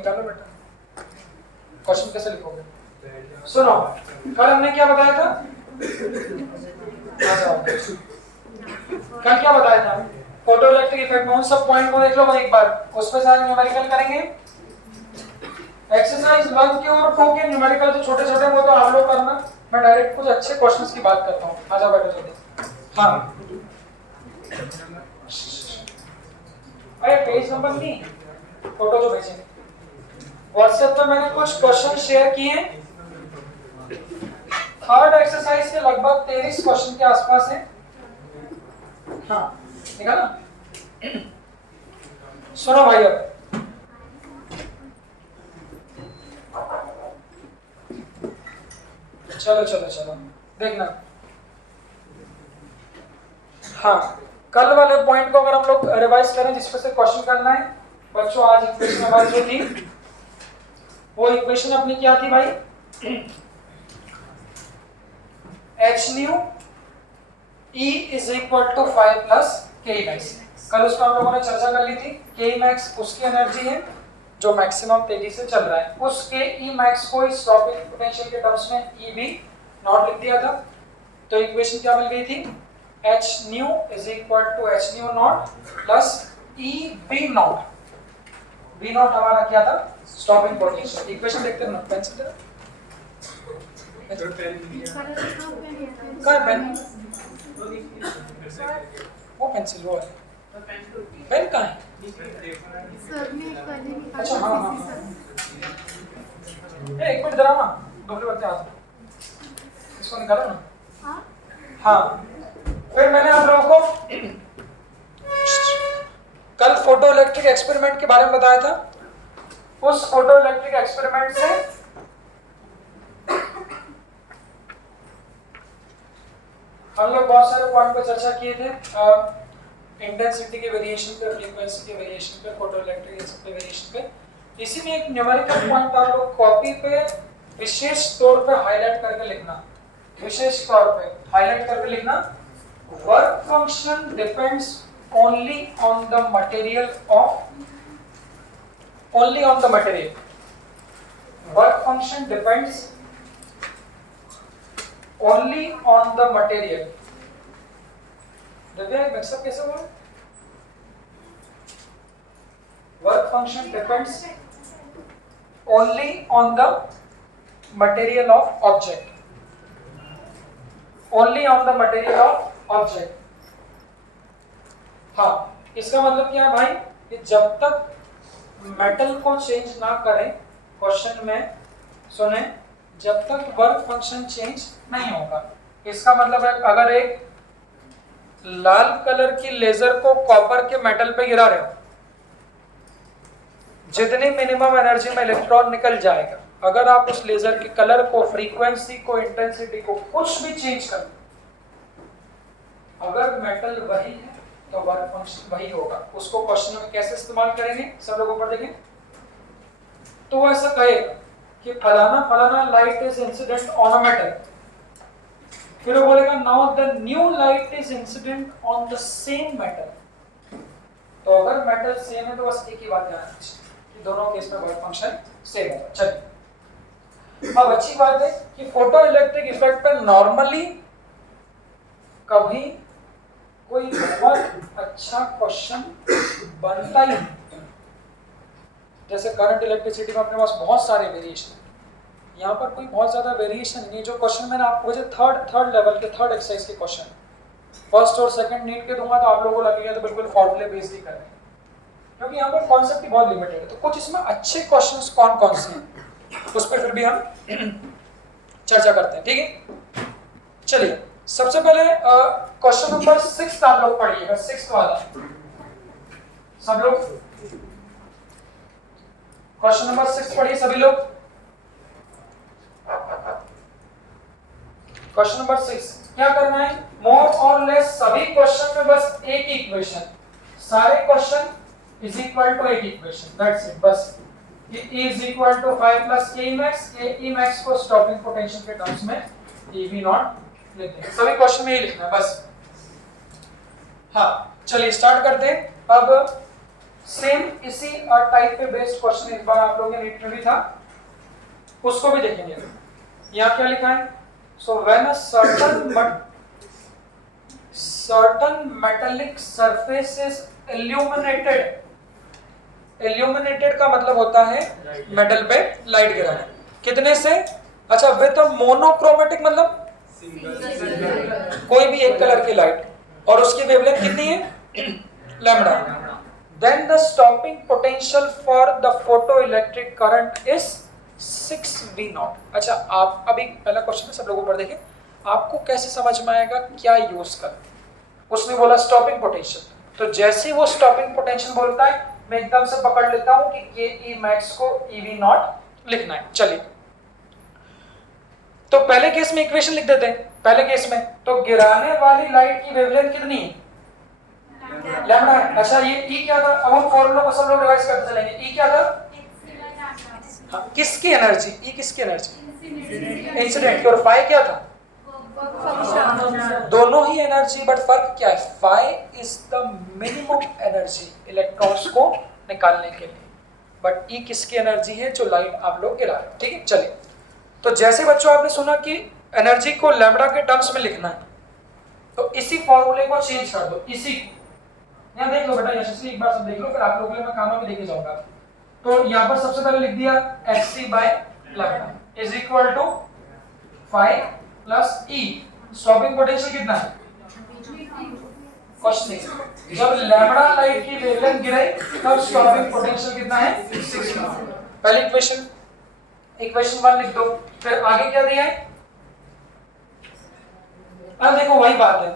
निकालो बेटा, क्वेश्चन कैसे लिखोगे? सुनो, कल हमने क्या बताया था? कल क्या बताया था? फोटो इलेक्ट्रिक इफेक्ट में उन सब पॉइंट को देख लो एक बार, उस पे सारे न्यूमेरिकल करेंगे। एक्सरसाइज 1 के और 2 के न्यूमेरिकल जो छोटे छोटे वो तो आप लोग करना, मैं डायरेक्ट कुछ अच्छे क्वेश्चंस की बात करता हूँ। आ जाओ बैठो जल्दी। हाँ, अरे पेज नंबर नहीं, फोटो जो भेजेंगे व्हाट्सएप पे मैंने कुछ क्वेश्चन शेयर किए हैं। थर्ड एक्सरसाइज के लगभग 23 क्वेश्चन के आसपास है। हाँ देखा ना? सुनो भाई, अब चलो चलो चलो देखना। हाँ, कल वाले पॉइंट को अगर हम लोग रिवाइज करें जिस पे से क्वेश्चन करना है बच्चों, आज इक्वेशन हमारी जो थी वो इक्वेशन अपनी क्या थी भाई? h nu E is equal to 5 plus k max। कल उस पर हम लोगों ने चर्चा कर ली थी। k max उसकी एनर्जी है जो मैक्सिमम तेजी से चल रहा है, उस के E max को स्टॉपिंग पोटेंशियल के टर्म्स में E b नॉट लिख दिया था। तो इक्वेशन क्या मिल गई थी? h nu is equal to h nu naught plus E b naught। b naught हमारा क्या था? Stopping potential. इक्वेशन देखते हैं ना, पेंसिल तेरा कहाँ पेन? वो पेंसिल वो है, पेन कहाँ है? अच्छा हाँ हाँ हाँ, एक मिनट जरा ना, दूसरे बच्चे आ जाओ, इसको निकालो ना। हाँ, फिर मैंने आप लोगों को कल फोटो इलेक्ट्रिक एक्सपेरिमेंट के बारे में बताया था। उस फोटो इलेक्ट्रिक एक्सपेरिमेंट से हम लोग बहुत सारे पॉइंट पर चर्चा किए थे। इंटेंसिटी के वेरिएशन पे, फ्रीक्वेंसी के वेरिएशन पे, फोटो इलेक्ट्रिक के वेरिएशन पे। इसी में एक न्यूमेरिकल पॉइंट आप लोग कॉपी पे विशेष तौर पे हाईलाइट करके लिखना, विशेष तौर पे हाईलाइट करके लिखना। Work function depends only on the material of, only on the material. Work function depends only on the material। देखिए मिक्सअप कैसे हुआ? Work function depends only on the material of object, only on the material of object। हाँ, इसका मतलब क्या है भाई कि जब तक मेटल को चेंज ना करें, क्वेश्चन में सुने, जब तक वर्क फंक्शन चेंज नहीं होगा। इसका मतलब है अगर एक लाल कलर की लेजर को कॉपर के मेटल पे गिरा रहे हो, जितनी मिनिमम एनर्जी में इलेक्ट्रॉन निकल जाएगा, अगर आप उस लेजर के कलर को, फ्रीक्वेंसी को, इंटेंसिटी को कुछ भी चेंज कर, अगर मेटल वही है तो वर्क फंक्शन वही होगा। उसको क्वेश्चन में कैसे इस्तेमाल करेंगे सब लोग ऊपर देखें। तो वो ऐसा कहेगा कि फलाना फलाना light is incident on a metal, फिर वो बोलेगा now the new light is incident on the same metal. तो अगर मेटल सेम है तो बस एक ही बात ध्यान रखिए कि दोनों केस में वर्क फंक्शन सेम होगा। चलिए, अब अच्छी बात है कि फोटो इलेक्ट्रिक इफेक्ट पर नॉर्मली कभी कोई बहुत अच्छा क्वेश्चन बनता ही नहीं। जैसे करंट इलेक्ट्रिसिटी में अपने पास बहुत सारे वेरिएशन है, यहाँ पर कोई बहुत ज्यादा वेरिएशन नहीं। जो क्वेश्चन मैंने आपको मुझे थर्ड लेवल के, थर्ड एक्सरसाइज के क्वेश्चन, फर्स्ट और सेकंड नीट के दूंगा तो आप लोगों को लगेगा तो बिल्कुल फॉर्मूले बेस्ड ही कर रहे हैं, क्योंकि यहाँ पर कॉन्सेप्ट ही बहुत लिमिटेड है। तो कुछ इसमें अच्छे क्वेश्चंस कौन कौन से हैं उस पर फिर भी हम चर्चा करते हैं, ठीक है? चलिए, सबसे पहले क्वेश्चन नंबर 6 आप लोग पढ़िएगा, 6 वाला सब लोग। क्वेश्चन नंबर 6 पढ़िए सभी लोग। क्वेश्चन नंबर 6 क्या करना है? मोर और लेस सभी क्वेश्चन में बस एक ही इक्वेशन, सारे क्वेश्चन इज इक्वल टू एक इक्वेशन, दैट्स इट। बस E is equal to 5 plus K max, K max को स्टॉपिंग पोटेंशियल के टर्म्स में E v नॉट लिख देंगे। सभी क्वेश्चन में ही लिखना है बस। हाँ, चलिए स्टार्ट करते हैं। अब सेम इसी टाइप पे बेस्ड क्वेश्चन इस बार आप लोगों के नीट में भी था, उसको भी देखेंगे। यहाँ क्या लिखा है? So when a certain metallic surface is illuminated, illuminated का मतलब होता है मेटल पे लाइट गिराना। कितने से? अच्छा विद मोनोक्रोमेटिक मतलब कोई भी एक कलर की लाइट, और उसकी वेवलेंथ कितनी है? Lambda. Then the stopping potential for the photo electric current is 6V0। अच्छा आप अभी पहला क्वेश्चन है, सब लोगों पर देखें, आपको कैसे समझ में आएगा क्या यूज कर? उसने बोला स्टॉपिंग पोटेंशियल, तो जैसे ही वो स्टॉपिंग पोटेंशियल बोलता है मैं एकदम से पकड़ लेता हूं कि ये ई मैक्स को EV0 लिखना है। चलिए तो पहले केस में इक्वेशन लिख देते हैं। पहले केस में तो गिराने वाली लाइट की वेवलेंथ कितनी है? लैम्डा है। अच्छा ये ई क्या था? अब हम फॉर्मूला को सब लोग रिवाइज करते चलेंगे। ई क्या था? किसकी एनर्जी? ई किसकी एनर्जी? इंसिडेंट की। और फाई क्या था? दोनों ही एनर्जी, बट फर्क क्या है? Phi is the minimum energy electrons को निकालने के लिए, बट ई किसकी एनर्जी है? जो लाइट आप लोग गिरा रहे हो। ठीक है चलिए, तो जैसे बच्चों आपने सुना कि एनर्जी को लैम्डा के टर्म्स में लिखना है, तो इसी फॉर्मूले को चेंज कर दो। इसी यहाँ देख लो बेटा, यशस्वी एक बार सब देख लो, फिर आप लोगों के लिए मैं काम में देके जाऊंगा। तो यहाँ पर सबसे पहले लिख दिया hc/λ is equal to 5 plus E. Stopping potential कितना है? क्वेश्चन नहीं, जब लैम्डा लाइट की वेवलेंथ गिराई तब स्टॉपिंग पोटेंशियल कितना है? 6। पहली इक्वेशन 1 लिख दो, फिर आगे क्या दिया है? अब देखो वही बात है,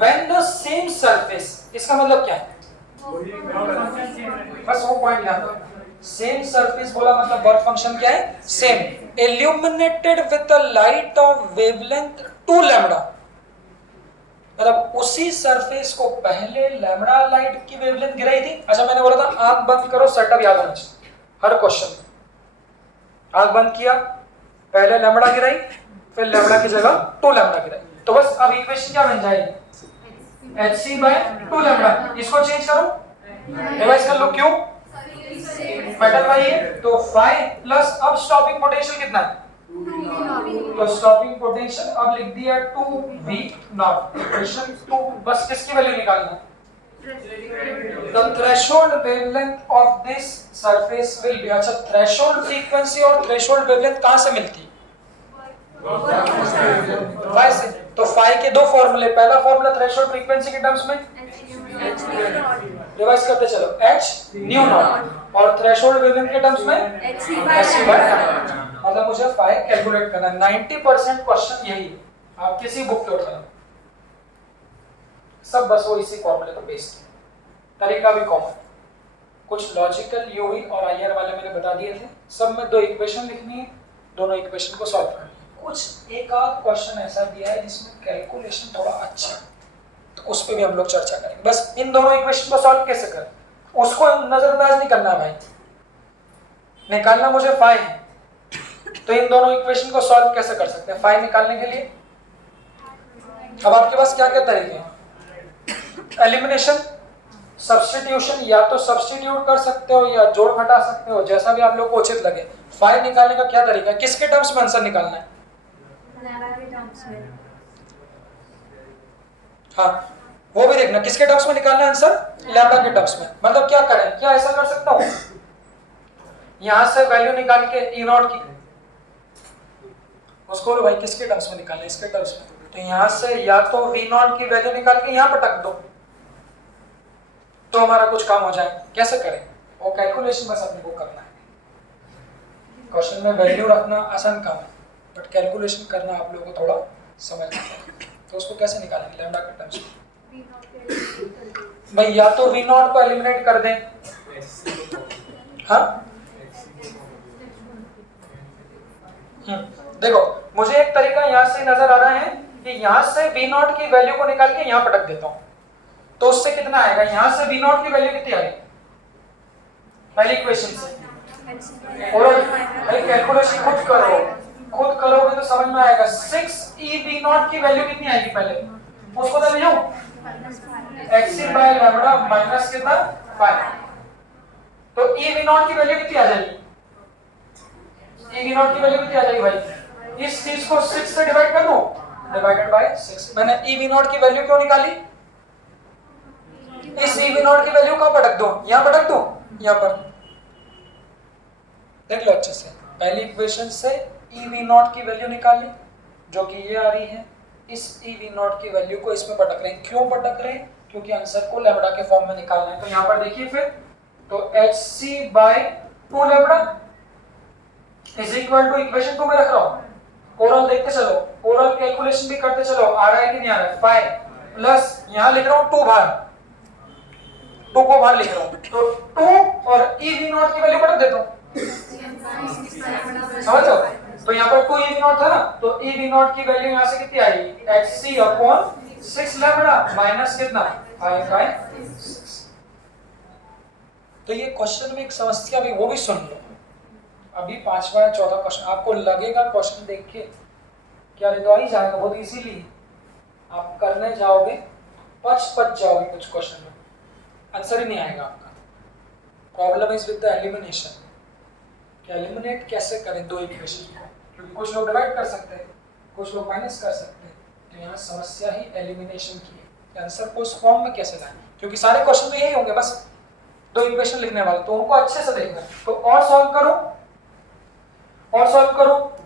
when the same surface, इसका मतलब क्या है? बस वो पॉइंट ध्यान दो। सेम सरफेस बोला मतलब वर्क फंक्शन क्या है? Same. illuminated with the light of wavelength 2 lambda, मतलब उसी सरफेस को पहले लैम्डा लाइट की वेवलेंथ गिराई थी। अच्छा मैंने बोला था आंख बंद करो, सेटअप याद होना चाहिए हर क्वेश्चन में। आंख बंद किया, पहले लैम्डा गिराई, फिर लैम्डा की जगह 2 लैम्डा गिराई, तो बस अब इक्वेशन क्या बन जाएगी? hc/2 lambda. इसको चेंज करो, रिवाइज कर लो। क्यों? मेटल वही है, तो 5 प्लस अब स्टॉपिंग पोटेंशियल कितना है? तो स्टॉपिंग पोटेंशियल अब लिख दिया 2V0। इक्वेशन 2 बस किसकी वैल्यू निकालना है? The threshold wavelength of this surface will be, अच्छा थ्रेशोल्ड फ्रीक्वेंसी और थ्रेशोल्ड वेवलेंथ कहां से मिलती है? फाई से। तो फाई के दो फॉर्मूले, पहला फॉर्मूला थ्रेशोल्ड फ्रीक्वेंसी के टर्म्स में, रिवाइज करते चलो, h न्यू नॉट, और थ्रेशोल्ड वेवलेंथ के टर्म्स में hc/λ। मतलब मुझे फाई कैलकुलेट करना है। 90% क्वेश्चन यही है, आप किसी बुक पे उठाना सब बस वो इसी फॉर्मूले पर बेस्ड है। तरीका भी कॉमन, कुछ लॉजिकल यूवी और आईआर वाले मैंने बता दिए थे। सब में 2 इक्वेशन लिखनी है, दोनों इक्वेशन को सॉल्व करना है। कुछ एक आध क्वेश्चन ऐसा दिया है जिसमें कैलकुलेशन थोड़ा अच्छा है, तो उस पे भी हम लोग चर्चा करेंगे। बस इन दोनों इक्वेशन को सॉल्व कैसे करें उसको नजरअंदाज नहीं करना भाई, निकालना मुझे फाई है, तो इन दोनों इक्वेशन को सॉल्व कैसे कर सकते हैं फाई निकालने के लिए? अब आपके पास क्या क्या तरीके हैं? एलिमिनेशन, सब्स्टिट्यूशन, या तो सब्स्टिट्यूट कर सकते हो या जोड़ घटा सकते हो, जैसा भी आप लोग को उचित लगे। फाई निकालने का क्या तरीका है? किसके टर्म्स में आंसर निकालना है? हाँ वो भी देखना, किसके टर्म्स में निकालना है आंसर? लैम्डा के टर्म्स में। मतलब क्या करें, क्या ऐसा कर सकता हूँ यहां से वैल्यू निकाल के E0 की, उसको भाई किसके टर्म्स में निकालना है? इसके टर्म्स में। तो यहां से या तो V0 की वैल्यू निकाल के यहां पटक दो तो हमारा कुछ काम हो जाए। कैसे करें वो कैलकुलेशन बस अपने को करना है। क्वेश्चन में वैल्यू रखना आसान काम है, बट कैलकुलेशन करना आप लोगों को थोड़ा समझना है। तो उसको कैसे निकालेंगे लैम्डा के टर्म्स में? भाई या तो V0 को एलिमिनेट कर दें, हाँ देखो मुझे एक तरीका यहाँ से नजर आ रहा है कि यहाँ से V0 की वैल्यू को निकाल के यहाँ पटक देता हूँ, तो उससे कितना आएगा? यहाँ से V0 की वैल्यू कितनी आएगी पहली इक्वेशन से? और भाई कैलकुलेशन खुद करोगे तो समझ में आएगा। 6eV0 की वैल्यू कितनी आएगी पहले उसको तो ले जाऊं, hc/λ माइनस कितना 5। तो ई वी नॉट की वैल्यू कितनी आ जाएगी? ई वी नॉट की वैल्यू कितनी आ जाएगी भाई? इस चीज को 6 से डिवाइड कर दूं, डिवाइडेड बाय 6। मैंने ई वी नॉट की वैल्यू क्यों निकाली? इस ई वी नॉट की वैल्यू कहां पटक दूं? यहां पटक दूं, यहां पर देख लो अच्छे से। पहली इक्वेशन से ई वी नॉट की वैल्यू निकाली जो कि ये आ रही है, इस ई वी नॉट की वैल्यू को इसमें पटक रहे हैं। क्यों पटक रहे हैं? क्योंकि आंसर को लैम्बडा के फॉर्म में निकालना है। तो यहां पर देखिए फिर, तो hc/2 lambda is equal to equation 2 में रख रहा हूं। ओरल देखते चलो, ओरल कैलकुलेशन भी करते चलो, आ रहा है कि नहीं आ रहा है? 5 प्लस यहां लिख रहा हूं 2 बाहर, 2 को बाहर लिख रहा हूं, तो 2 और ई वी नॉट की वैल्यू पटक देता हूं, समझ लो। तो यहाँ पर 2 ई वी नॉट था ना, तो ई वी नॉट की वैल्यू यहाँ से कितनी आएगी? hc/6 लैम्बडा माइनस कितना? 5/6। तो ये क्वेश्चन में एक समस्या भी, वो भी सुन लो। अभी 5वां या 14वां क्वेश्चन आपको लगेगा क्वेश्चन देख के क्या रे तो आ ही जाएगा, बहुत इजीली आप करने जाओगे, पच जाओगे कुछ क्वेश्चन में, आंसर ही नहीं आएगा आपका। Problem is with the elimination, कि एलिमिनेट कैसे करें दो इक्वेशन को, क्योंकि कुछ लोग डिवाइड कर सकते हैं, कुछ लोग माइनस कर सकते हैं। तो यहाँ समस्या ही एलिमिनेशन की है, आंसर को इस फॉर्म में कैसे लाएं, क्योंकि सारे क्वेश्चन तो यही होंगे, बस दो इक्वेशन लिखने वाले, तो उनको अच्छे से देखना। तो और सॉल्व करो,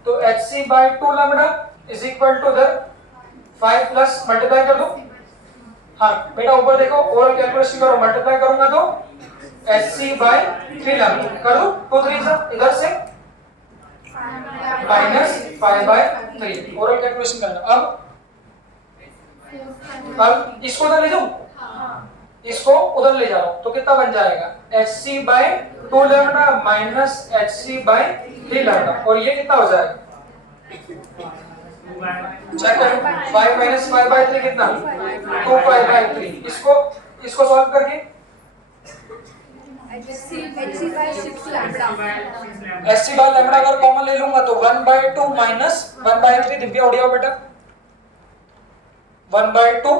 तो hc/2 lambda is equal to 5 plus multiply कर दो। हाँ बेटा ऊपर देखो, ओरल कैलकुलेशन करो, मल्टीप्लाई करूंगा तो hc/3 लैम्बडा कर दो, 2 3 इधर से माइनस 5/3। ओरल कैलकुलेशन करना। अब इसको उधर ले जाऊं, इसको उधर ले जा रहा हूं, तो कितना बन जाएगा? hc/2 lambda minus hc/3 lambda, और ये कितना हो जाएगा? चेक करो, 5 माइनस 5/3 कितना? 2/3। इसको सॉल्व करके hc/लैम्बडा अगर कॉमन ले लूंगा तो 1/2 माइनस 1/3। दिव्या उड़िया बेटा, 1/2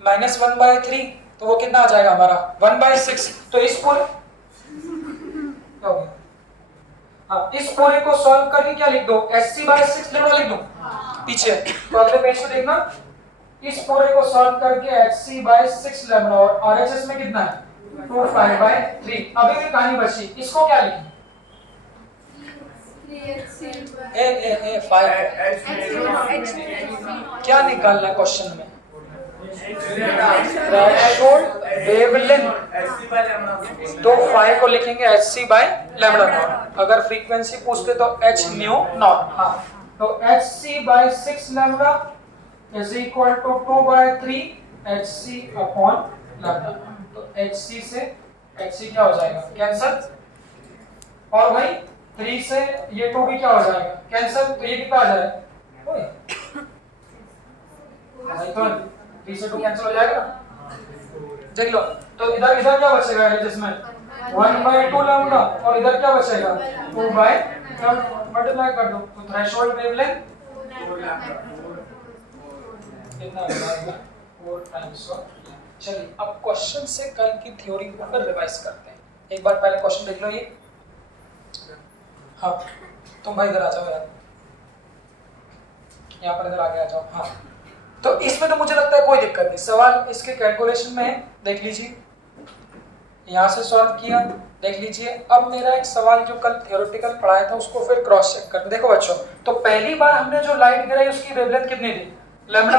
माइनस 1/3, तो वो कितना आ जाएगा हमारा? 1/6। तो इस पूरे क्या हो गया? हाँ, इस पूरे को सॉल्व करके क्या लिख दो? hc/6 लैम्बडा लिख दो पीछे। तो अगले पेज पे देखना, इस पूरे को सॉल्व करके hc/6 लैम्बडा, और RHS में कितना है? 2/5/3। अभी भी कहानी बची, इसको क्या लिखें? क्या निकालना क्वेश्चन में? थ्रेशोल्ड वेवलेंथ, तो 5 को लिखेंगे hc/λ0। अगर फ्रीक्वेंसी पूछते तो h न्यू नॉट। हाँ, तो hc/6 lambda is equal to 2/3 hc/λ। तो hc से hc क्या हो जाएगा? कैंसिल। और भाई 3 से ये 2 भी क्या हो जाएगा? कैंसिल। तो ये कितना आ जाएगा? भाई तो 3 से 2 कैंसिल हो जाएगा ना, देख लो। तो इधर क्या बचेगा जिसमें 1/2 लैम्बडा, और इधर क्या बचेगा? 2/3। मल्टीप्लाई कर दो, तो थ्रेशोल्ड वेवलेंथ कितना आ जाएगा? 4 टाइम्स ऑफ। चलिए अब क्वेश्चन से कल की थ्योरी को फिर रिवाइज करते हैं। एक बार पहले क्वेश्चन देख लो ये। हाँ तुम भाई इधर आ जाओ यार, यहाँ पर इधर आगे आ जाओ। हाँ, तो इसमें तो मुझे लगता है कोई दिक्कत नहीं, सवाल इसके कैलकुलेशन में है, देख लीजिए। यहाँ से सॉल्व किया, देख लीजिए। अब मेरा एक सवाल जो कल थ्योरेटिकल पढ़ाया था उसको फिर क्रॉस चेक करते। देखो बच्चों, तो पहली बार हमने जो लाइट गिराई उसकी वेवलेंथ कितनी थी? लैम्बडा।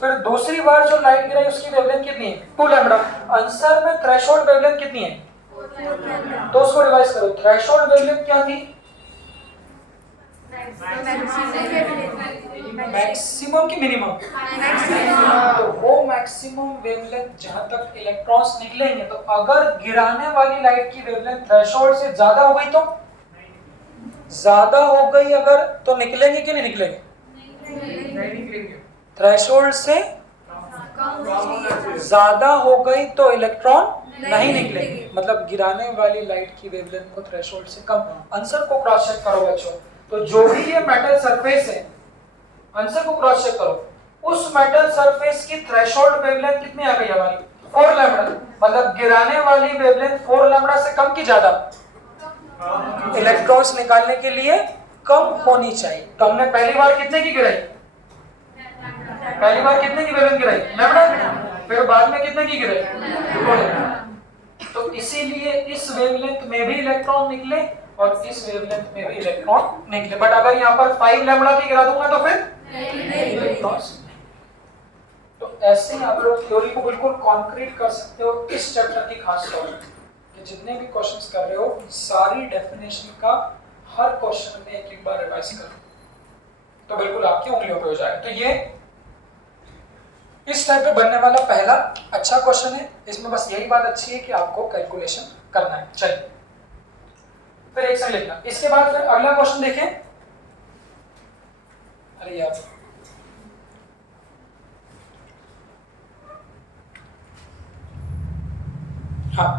फिर दूसरी बार जो लाइट गिराई उसकी वेवलेंथ कितनी है? 2 लैम्बडा। आंसर में थ्रेशोल्ड वेवलेंथ कितनी है? तो उसको रिवाइज करो। थ्रेशोल्ड वेवलेंथ क्या थी? मैक्सिमम की मिनिमम? तो वो मैक्सिमम वेवलेंथ जहां तक इलेक्ट्रॉन्स निकलेंगे, तो अगर गिराने वाली लाइट की वेवलेंथ थ्रेशोल्ड से ज्यादा हो गई तो ज्यादा हो गई, अगर तो निकलेंगे कि नहीं निकलेंगे? नहीं निकलेंगे। थ्रेशोल्ड से ज्यादा हो गई तो इलेक्ट्रॉन नहीं निकलेंगे, मतलब गिराने वाली लाइट की वेवलेंथ को थ्रेशोल्ड से कम। आंसर को क्रॉस चेक करो बच्चों, तो जो भी ये मेटल सरफेस है, आंसर को क्रॉस चेक करो, उस मेटल सरफेस की थ्रेशोल्ड वेवलेंथ कितनी आ गई हमारी? 4 लैम्डा, मतलब गिराने वाली वेवलेंथ 4 लैम्डा से कम की ज्यादा, इलेक्ट्रॉन्स निकालने के लिए कम होनी चाहिए। तो हमने पहली बार कितने की गिराई, पहली बार कितने की वेवलेंथ गिराई, लैम्डा, फिर बाद में कितने की गिराई, 2 लैम्डा। तो इसीलिए इस वेवलेंथ में भी इलेक्ट्रॉन निकले और इस वेवलेंथ में भी इलेक्ट्रॉन निकले। बट अगर यहाँ पर 5 लैम्डा की गिरा दूंगा तो फिर इलेक्ट्रॉन्स। तो ऐसे ही आप लोग थ्योरी को बिल्कुल कॉन्क्रीट कर सकते हो इस चैप्टर की खास तौर पर, कि जितने भी क्वेश्चंस कर रहे हो सारी डेफिनेशन का हर क्वेश्चन में एक बार रिवाइज करो, तो बिल्कुल आपकी उंगलियों पे हो जाएगा। तो ये इस टाइप पे बनने वाला पहला अच्छा क्वेश्चन है। इसमें बस यही बात अच्छी है कि आपको कैलकुलेशन करना है। चलिए फिर एक सेकंड लिखना। इसके बाद फिर अगला क्वेश्चन देखें। अरे यार हाँ,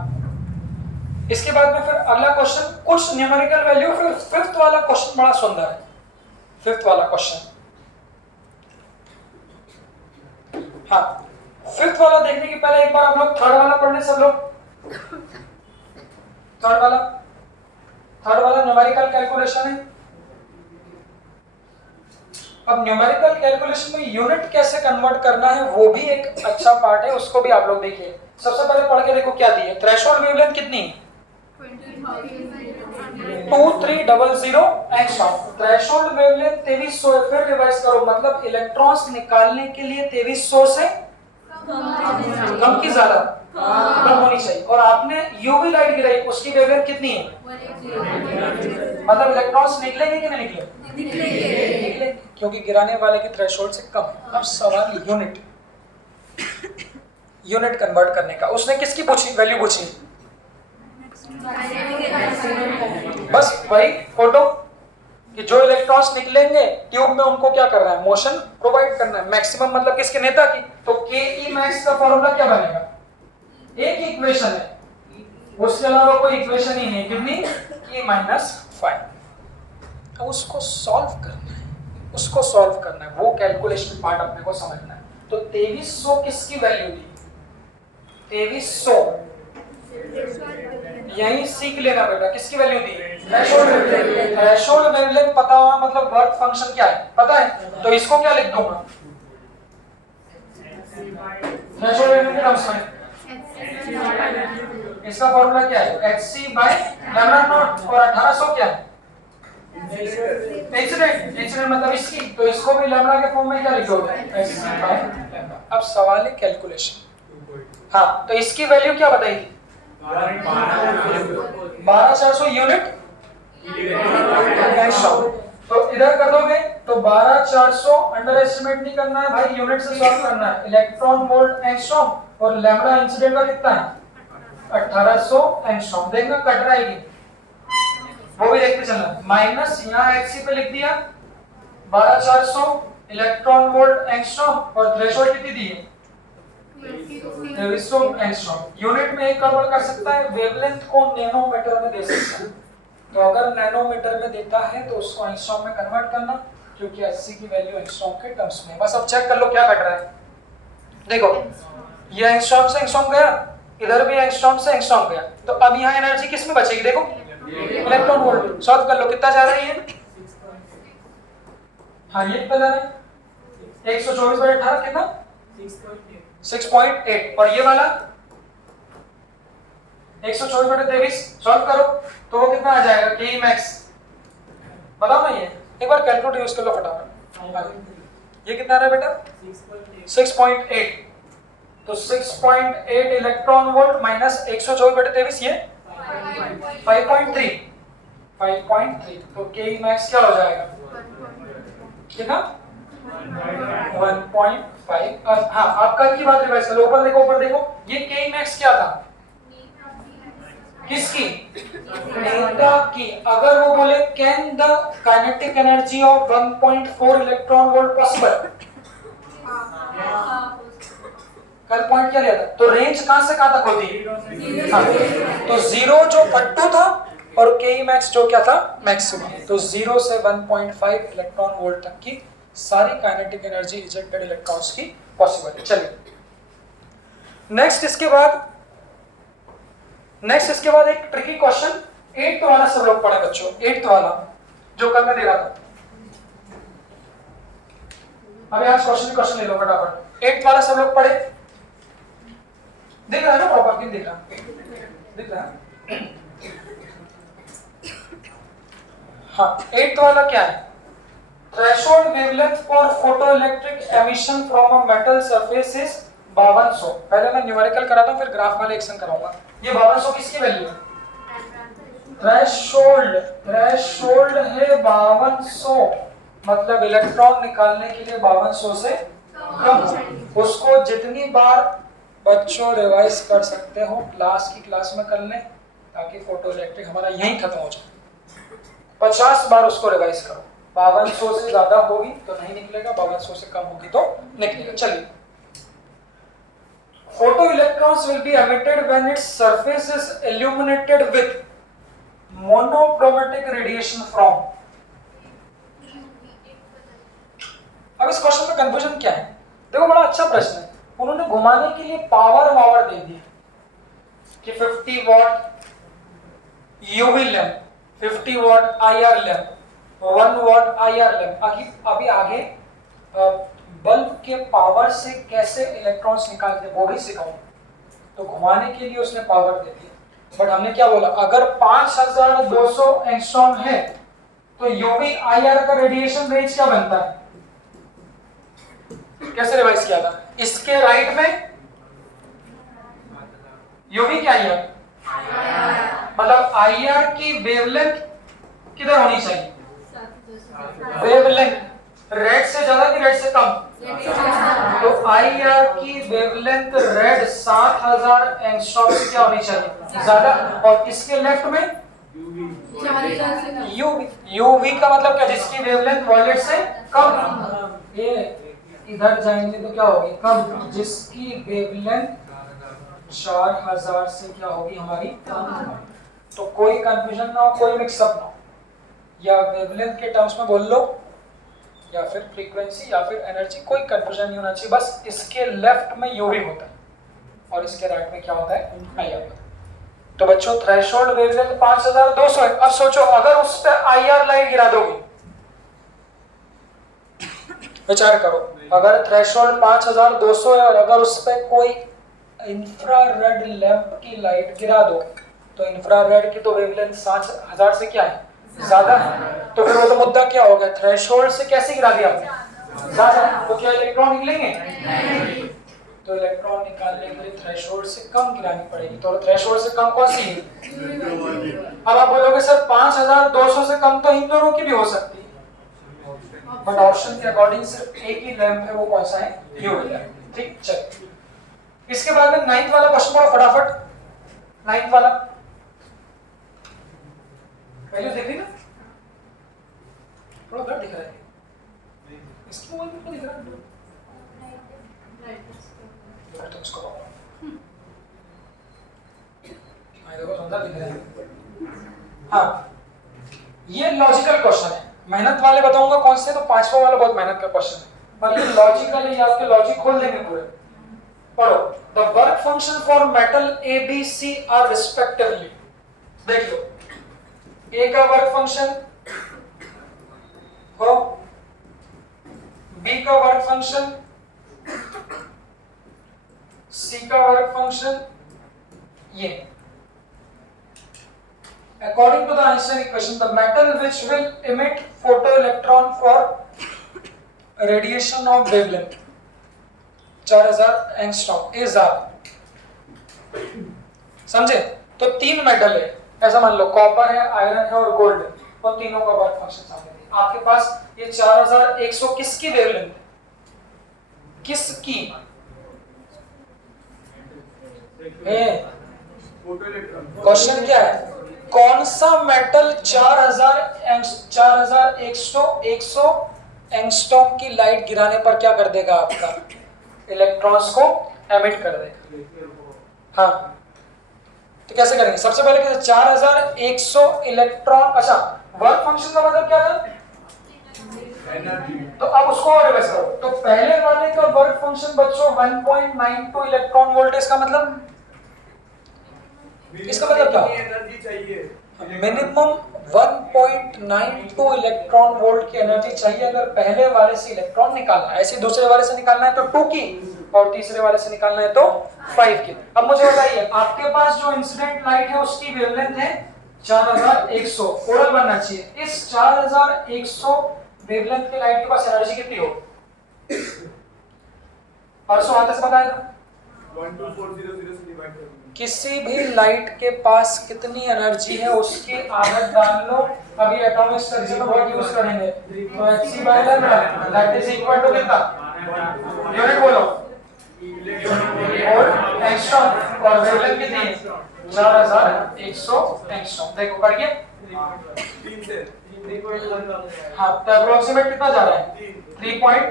इसके बाद में फिर अगला क्वेश्चन कुछ न्यूमेरिकल वैल्यू, फिर फिफ्थ वाला क्वेश्चन बड़ा सुंदर है। फिफ्थ वाला क्वेश्चन, हाँ फिफ्थ वाला देखने के पहले एक बार आप लोग थर्ड वाला पढ़ने सब लोग। थर्ड वाला न्यूमेरिकल कैलकुलेशन है। अब न्यूमेरिकल कैलकुलेशन में यूनिट कैसे कन्वर्ट करना है वो भी एक अच्छा पार्ट है, उसको भी आप लोग देखिए। सबसे पहले पढ़ के देखो क्या दी है। थ्रेशोल्ड वेवलेंथ कितनी है, 2300 एंगस्ट्रॉम। थ्रेशोल्ड वेवलेंथ 2300 है। फिर रिवाइज करो, मतलब इलेक्ट्रॉन्स निकालने के लिए 2300 से कम की ज्यादा कम होनी चाहिए। और आपने यूवी लाइट गिराई, उसकी वेवलेंथ कितनी है, मतलब इलेक्ट्रॉन्स निकलेंगे कि नहीं निकलेंगे, क्योंकि गिराने वाले की थ्रेशोल्ड से कम है। अब सवाल यूनिट कन्वर्ट करने का। उसने किसकी पूछी, वैल्यू पूछी, बस वही फोटो कि जो इलेक्ट्रॉन्स निकलेंगे ट्यूब में उनको क्या करना है, मोशन प्रोवाइड करना है। मैक्सिमम मतलब किसके, नेता की। तो के मैक्स का फॉर्मूला क्या बनेगा, एक इक्वेशन है, उसके अलावा कोई इक्वेशन ही नहीं, कितनी, E-5। अब उसको सॉल्व करना है, वो कैलकुलेशन पार्ट अपने को समझना है। तो 2300 किसकी वैल्यू दी, 2300 यही सीख लेना बेटा, किसकी वैल्यू दी, थ्रेशोल्ड वेवलेंथ पता हुआ, मतलब वर्क फंक्शन क्या है पता है। तो इसको क्या लिख दूंगा, थ्रेशोल्ड वेवलेंथ के टर्म्स में इसका फॉर्मूला क्या है, hc/λ0। और 1800 क्या है, इंसिडेंट मतलब इसकी, तो इसको भी लैम्डा के फॉर्म में क्या लिखोगे, hc/λ। अब सवाल है कैलकुलेशन। हाँ, तो इसकी वैल्यू क्या बताई थी, 12400 यूनिट एंगस्ट्रॉम। तो इधर कर दोगे तो 12400 अंडर एस्टिमेट नहीं करना है भाई, यूनिट से सॉल्व करना है। इलेक्ट्रॉन वोल्ट एंगस्ट्रॉम और लैम्डा इंसिडेंट का कितना है, 1800 एंगस्ट्रॉम। देखना कट रहा है कि वो भी देखते चलना। माइनस यहाँ hc पे लिख दिया 12400 इलेक्ट्रॉन वोल्ट एंगस्ट्रॉम और थ्रेशोल्ड कितनी दी है, 2300 एंगस्ट्रॉम। यूनिट में एक गड़बड़ कर सकता है, वेवलेंथ को नैनोमीटर में दे सकता है। तो अगर नैनोमीटर में देता है तो उसको एंगस्ट्रॉम में कन्वर्ट करना, क्योंकि hc की वैल्यू एंगस्ट्रॉम के टर्म्स में। बस अब चेक कर लो क्या घट रहा है। देखो ये एंगस्ट्रॉम से एंगस्ट्रॉम गया, इधर भी एंगस्ट्रॉम से एंगस्ट्रॉम गया, तो अब यहाँ एनर्जी किस में बचेगी, देखो इलेक्ट्रॉन वोल्ट। सॉल्व कर लो, कितना जा रही है, हाँ ये कितना जा रहा है, 124/18 कितना, 6.8। और ये वाला 124/23 सॉल्व करो तो वो कितना आ जाएगा, के मैक्स बताओ ना। ये एक बार कैलकुलेटर यूज कर लो फटाफट। ये कितना आ रहा है बेटा, 6.8। तो 6.8 इलेक्ट्रॉन वोल्ट माइनस 124/23 ये 5.3। तो के मैक्स क्या हो जाएगा, कितना 1.5। हाँ आप कल की बात रिवाइज करो, ऊपर देखो ये के मैक्स क्या था, किसकी, नेता की। अगर वो बोले can the kinetic energy of 1.4 electron volt possible, कल पॉइंट क्या लिया था, तो रेंज कहां से कहां तक होती है, हाँ। तो 0 जो पट्टू था और के मैक्स जो क्या था, मैक्सिमम। तो 0 से 1.5 इलेक्ट्रॉन वोल्ट तक की सारी काइनेटिक एनर्जी इजेक्टेड इलेक्ट्रॉन्स की पॉसिबल है। चलिए नेक्स्ट इसके बाद एक ट्रिकी क्वेश्चन 8th वाला सब लोग पढ़े बच्चों, 8th वाला जो कल मैं दे रहा था। अभी आज क्वेश्चन ले लो फटाफट। 8th वाला सब लोग पढ़े, दिख रहा है ना प्रॉपर? क्यों दिख रहा है? हाँ, 8th वाला क्या है? Threshold wavelength for photoelectric emission from a metal surface is 5200। पहले मैं न्यूमेरिकल कराता हूं, फिर ग्राफ वाले एक्शन कराऊंगा। ये 5200 किसकी वैल्यू है? थ्रेशोल्ड है 5200, मतलब इलेक्ट्रॉन निकालने के लिए 5200 से कम। उसको जितनी बार बच्चों रिवाइज कर सकते हो क्लास में कर लें, ताकि फोटोइलेक्ट्रिक हमारा यहीं खत्म हो जाए। 50 बार उसको रिवाइज करो। 5200 से ज्यादा होगी तो नहीं निकलेगा, 5200 से कम होगी तो निकलेगा। चलिए, photoelectrons will be emitted when its surface is illuminated with monochromatic radiation from। अब इस क्वेश्चन में कंफ्यूजन क्या है? देखो, बड़ा अच्छा प्रश्न है। उन्होंने घुमाने के लिए पावर दे दिया कि 50 what UV lamp, 50 what IR lamp, 1 what IR lamp. अभी आगे बल्ब के पावर से कैसे इलेक्ट्रॉन्स निकालते हैं वो भी सिखाऊंगा। तो घुमाने के लिए उसने पावर दे दी, बट हमने क्या बोला? अगर 5200 एंगस्ट्रॉम है तो यूवी IR का रेडिएशन रेंज क्या बनता है? कैसे रिवाइज किया था? इसके राइट में यूवी क्या है, मतलब IR की वेवलेंथ किधर होनी चाहिए? वेवलेंथ रेड से ज्यादा कि रेड से कम? तो IR की वेवलेंथ रेड 7000 एंगस्ट्रॉम से क्या होनी चाहिए? ज्यादा। और इसके लेफ्ट में यूवी का मतलब क्या? जिसकी वेवलेंथ वॉयलेट से कम। ये इधर जाएंगे तो क्या होगी? कम। जिसकी वेवलेंथ 4000 से क्या होगी? हमारी कम। तो कोई कंफ्यूजन ना हो, कोई मिक्सअप ना हो। या वेवलेंथ के टर्म्स में बोल लो, या फिर फ्रीक्वेंसी, या फिर एनर्जी, कोई कंफ्यूजन नहीं होना चाहिए। बस इसके लेफ्ट में यूवी होता है और इसके राइट में क्या होता है? IR होता है। तो बच्चों, थ्रेशोल्ड वेवलेंथ 5200 है। अब सोचो, अगर उस पर IR लाइट गिरा दोगे, विचार करो, अगर थ्रेशोल्ड 5200 है और अगर उस पर कोई इंफ्रारेड लैंप की लाइट गिरा दो, तो इंफ्रारेड की तो वेवलेंथ 7000 से क्या है? ज्यादा है। तो फिर वो तो मुद्दा क्या हो गया? थ्रेशोल्ड से कैसे गिरा दिया आपने? ज्यादा। तो क्या इलेक्ट्रॉन निकलेंगे? नहीं। तो इलेक्ट्रॉन निकालने के लिए थ्रेशोल्ड से कम गिरानी पड़ेगी। तो थ्रेशोल्ड से कम कौन सी है? अब आप बोलोगे सर 5200 से कम तो इन दोनों की भी हो सकती है, बट ऑप्शन के अकॉर्डिंग सिर्फ एक ही लैंप है, वो कौन सा है? UV lamp. ठीक, चलिए। इसके बाद में 9th वाला क्वेश्चन पढ़ो फटाफट। 9th वाला वैल्यू देख ली ना? थोड़ा घट दिख रहा है इसकी मोबाइल में, दिख रहा है तो इसको देखो, सुंदर दिख रहा है। हाँ, ये लॉजिकल क्वेश्चन है। मेहनत वाले बताऊंगा कौन से, तो 5वां वाला बहुत मेहनत का क्वेश्चन है, पर ये लॉजिकल है, ये आपके लॉजिक खोल देंगे पूरे। पढ़ो, the work function for metal A, B, C are respectively. देख लो, A का वर्क फंक्शन हो, B का वर्क फंक्शन, C का वर्क फंक्शन, ये। According to the Einstein equation, the metal which will emit photoelectron for radiation of wavelength 4000 angstrom is R। समझे? तो 3 metal है, ऐसा मान लो, कॉपर है, आयरन है और गोल्ड है, और तीनों का वर्क फंक्शन सामने दिया। आपके पास ये 4100 किसकी वेवलेंथ है? किसकी? क्वेश्चन क्या है? कौन सा मेटल 4100 एंगस्ट्रॉम की लाइट गिराने पर क्या कर देगा? आपका इलेक्ट्रॉन्स को एमिट कर देगा। हाँ, तो कैसे करेंगे? सबसे पहले कैसे? 4100 इलेक्ट्रॉन। अच्छा, वर्क फंक्शन का मतलब क्या था? तो अब उसको रिवर्स करो। तो पहले वाले का वर्क फंक्शन बच्चों 1.92 इलेक्ट्रॉन वोल्ट, इसका मतलब क्या? एनर्जी चाहिए मिनिमम 1.92 इलेक्ट्रॉन वोल्ट की एनर्जी चाहिए अगर पहले वाले से इलेक्ट्रॉन निकालना है। ऐसे दूसरे वाले से निकालना है तो 2 की, और तीसरे वाले से निकालना है तो 5 की। अब मुझे बताइए, आपके पास जो इंसिडेंट लाइट है उसकी वेवलेंथ है 4100, ओरल बनना चाहिए। इस 4100 वेवलेंथ की लाइट के पास एनर्जी कितनी हो? परसों हाथ से बताया था 12400 से डिवाइड करूंगा। किसी भी लाइट के पास कितनी एनर्जी है उसकी आदत डाल लो। अभी एटॉमिक स्ट्रक्चर में बहुत यूज करेंगे। तो hc/λ that is equal to कितना? यूनिट बोलो। वोल्ट एंगस्ट्रॉम, और वेवलेंथ कितनी है? 4100 एंगस्ट्रॉम। देखो पढ़ गया 3 से 3.1। हाँ, तो अप्रोक्सीमेट कितना जा रहा है? 3.1।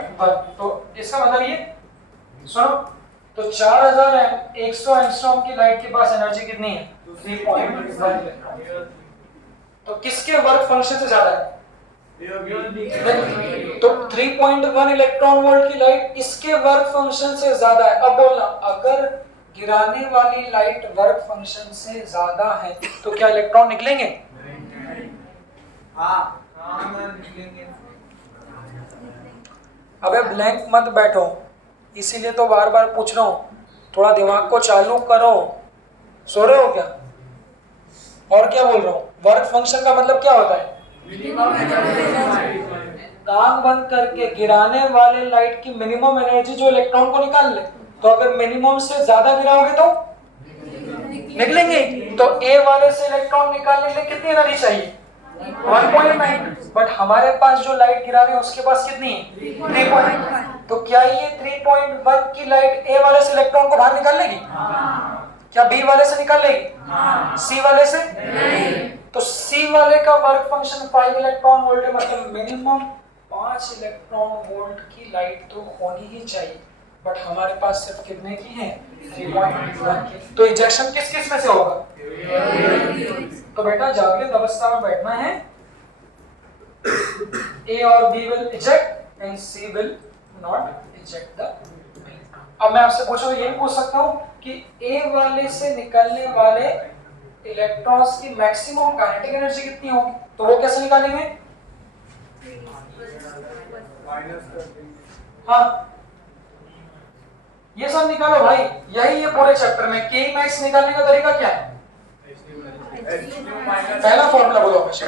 तो इसका मतलब ये सुनो, तो 4100 एंगस्ट्रॉम की लाइट के पास एनर्जी कितनी है? 3.1 इलेक्ट्रॉन। तो किसके वर्क फंक्शन से ज्यादा है? तो 3.1 इलेक्ट्रॉन वोल्ट की लाइट इसके वर्क फंक्शन से ज्यादा है। अब बोलना, अगर गिराने वाली लाइट वर्क फंक्शन से ज्यादा है तो क्या इलेक्ट्रॉन निकलेंगे? हाँ निकलेंगे। अबे ब्लैंक मत बैठो, इसीलिए तो बार बार पूछ रहा हूँ, थोड़ा दिमाग को चालू करो। सो रहे हो क्या? और क्या बोल रहा हूँ, वर्क फंक्शन का मतलब क्या होता है? आंख बंद करके गिराने वाले लाइट की मिनिमम एनर्जी जो इलेक्ट्रॉन को निकाल ले। तो अगर मिनिमम से ज्यादा गिराओगे तो निकलेंगे। तो ए वाले से इलेक्ट्रॉन निकालने के लिए कितनी एनर्जी चाहिए? 1.9। बट हमारे पास जो लाइट गिरा रहे हैं उसके पास कितनी है? 3.1। तो क्या ये 3.1 की लाइट ए वाले से इलेक्ट्रॉन को बाहर निकाल लेगी? क्या बी वाले से निकाल लेगी? सी वाले से नहीं। तो सी वाले का वर्क फंक्शन 5 इलेक्ट्रॉन वोल्ट है, मतलब मिनिमम 5 इलेक्ट्रॉन वोल्ट की लाइट तो होनी ही चाहिए। बट हमारे पास सिर्फ कितने की है? 3.1 की। तो इजेक्शन किस किस में से होगा? तो बेटा जागृत अवस्था में बैठना है, ए और B will eject and C will not eject the electron. अब मैं आपसे पूछूं, यही पूछ सकता हूं कि ए वाले से निकलने वाले इलेक्ट्रॉन्स की मैक्सिमम काइनेटिक एनर्जी कितनी होगी? तो वो कैसे निकालेंगे? हाँ, ये सब निकालो भाई, यही ये पूरे चैप्टर में के मैक्स निकालने का तरीका क्या है? पहला फॉर्मूला बोलो हमेशा,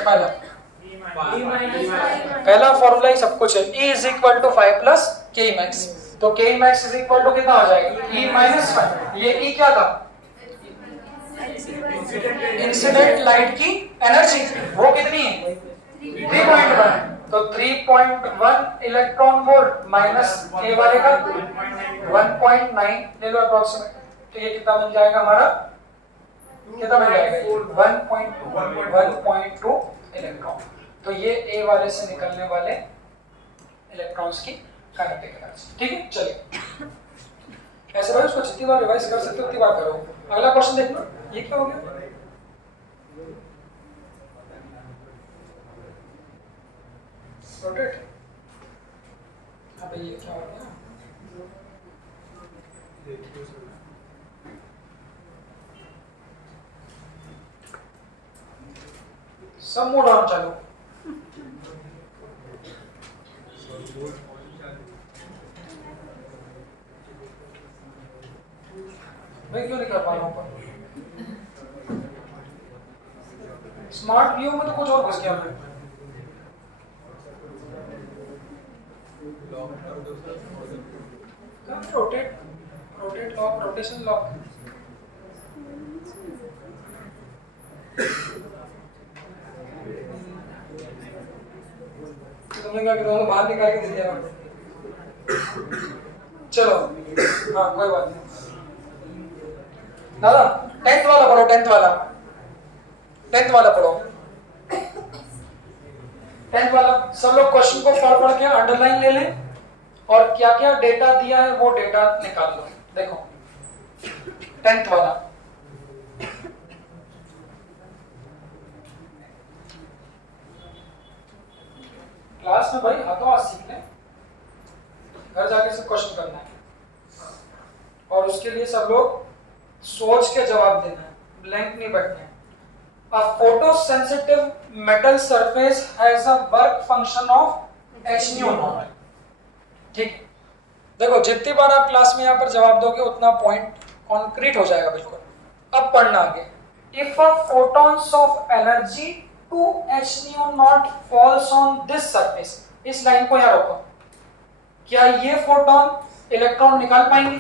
पहला फॉर्मूला ही सब कुछ है। E is equal to 5 plus K max. तो K max is equal to कितना हो जाएगा? E minus 5। ये E क्या था? इंसिडेंट लाइट की एनर्जी, वो कितनी है? 3.1। तो 3.1 इलेक्ट्रॉन वोल्ट माइनस ए वाले का 1.9 ले लो अप्रोक्सीमेट। तो ये कितना मिल जाएगा हमारा? कितना मिल जाएगा? 1.2 इलेक्ट्रॉन। तो ये ए वाले से निकलने वाले इलेक्ट्रॉन्स की काइनेटिक एनर्जी। ठीक है, चलिए ऐसे भाई उसको जितनी बार रिवाइज कर सकते हो उतनी बार करो। अगला क्वेश्चन देखना, ये क्या हो गया? रोटेट। अबे ये क्या हो गया? सब मोड ऑन चालू। मैं क्यों नहीं कर पा रहा हूँ? स्मार्ट व्यू में तो कुछ और घुस गया मैं। Rotate, rotate lock, rotation lock. तुमने क्या दोनों बाहर निकाल के दे दिया। चलो हाँ कोई बात नहीं। दादा 10th वाला पढ़ो, 10th वाला पढ़ो। 10th वाला सब लोग क्वेश्चन को पढ़ के अंडरलाइन ले लें और क्या क्या डेटा दिया है वो डेटा निकाल लो। देखो 10th वाला, क्लास में भाई हाथों हाथ सीख लें, घर जाके से क्वेश्चन करना है और उसके लिए सब लोग सोच के जवाब देना है, ब्लैंक नहीं बैठना है। A photosensitive metal surface has a work function of h nu naught। ठीक, देखो जितनी बार आप क्लास में यहाँ पर जवाब दोगे उतना पॉइंट कॉन्क्रीट हो जाएगा बिल्कुल। अब पढ़ना आगे। If a photons of energy 2h nu naught falls on this surface, इस लाइन को यहाँ रोको, क्या ये फोटोन इलेक्ट्रॉन निकाल पाएंगे?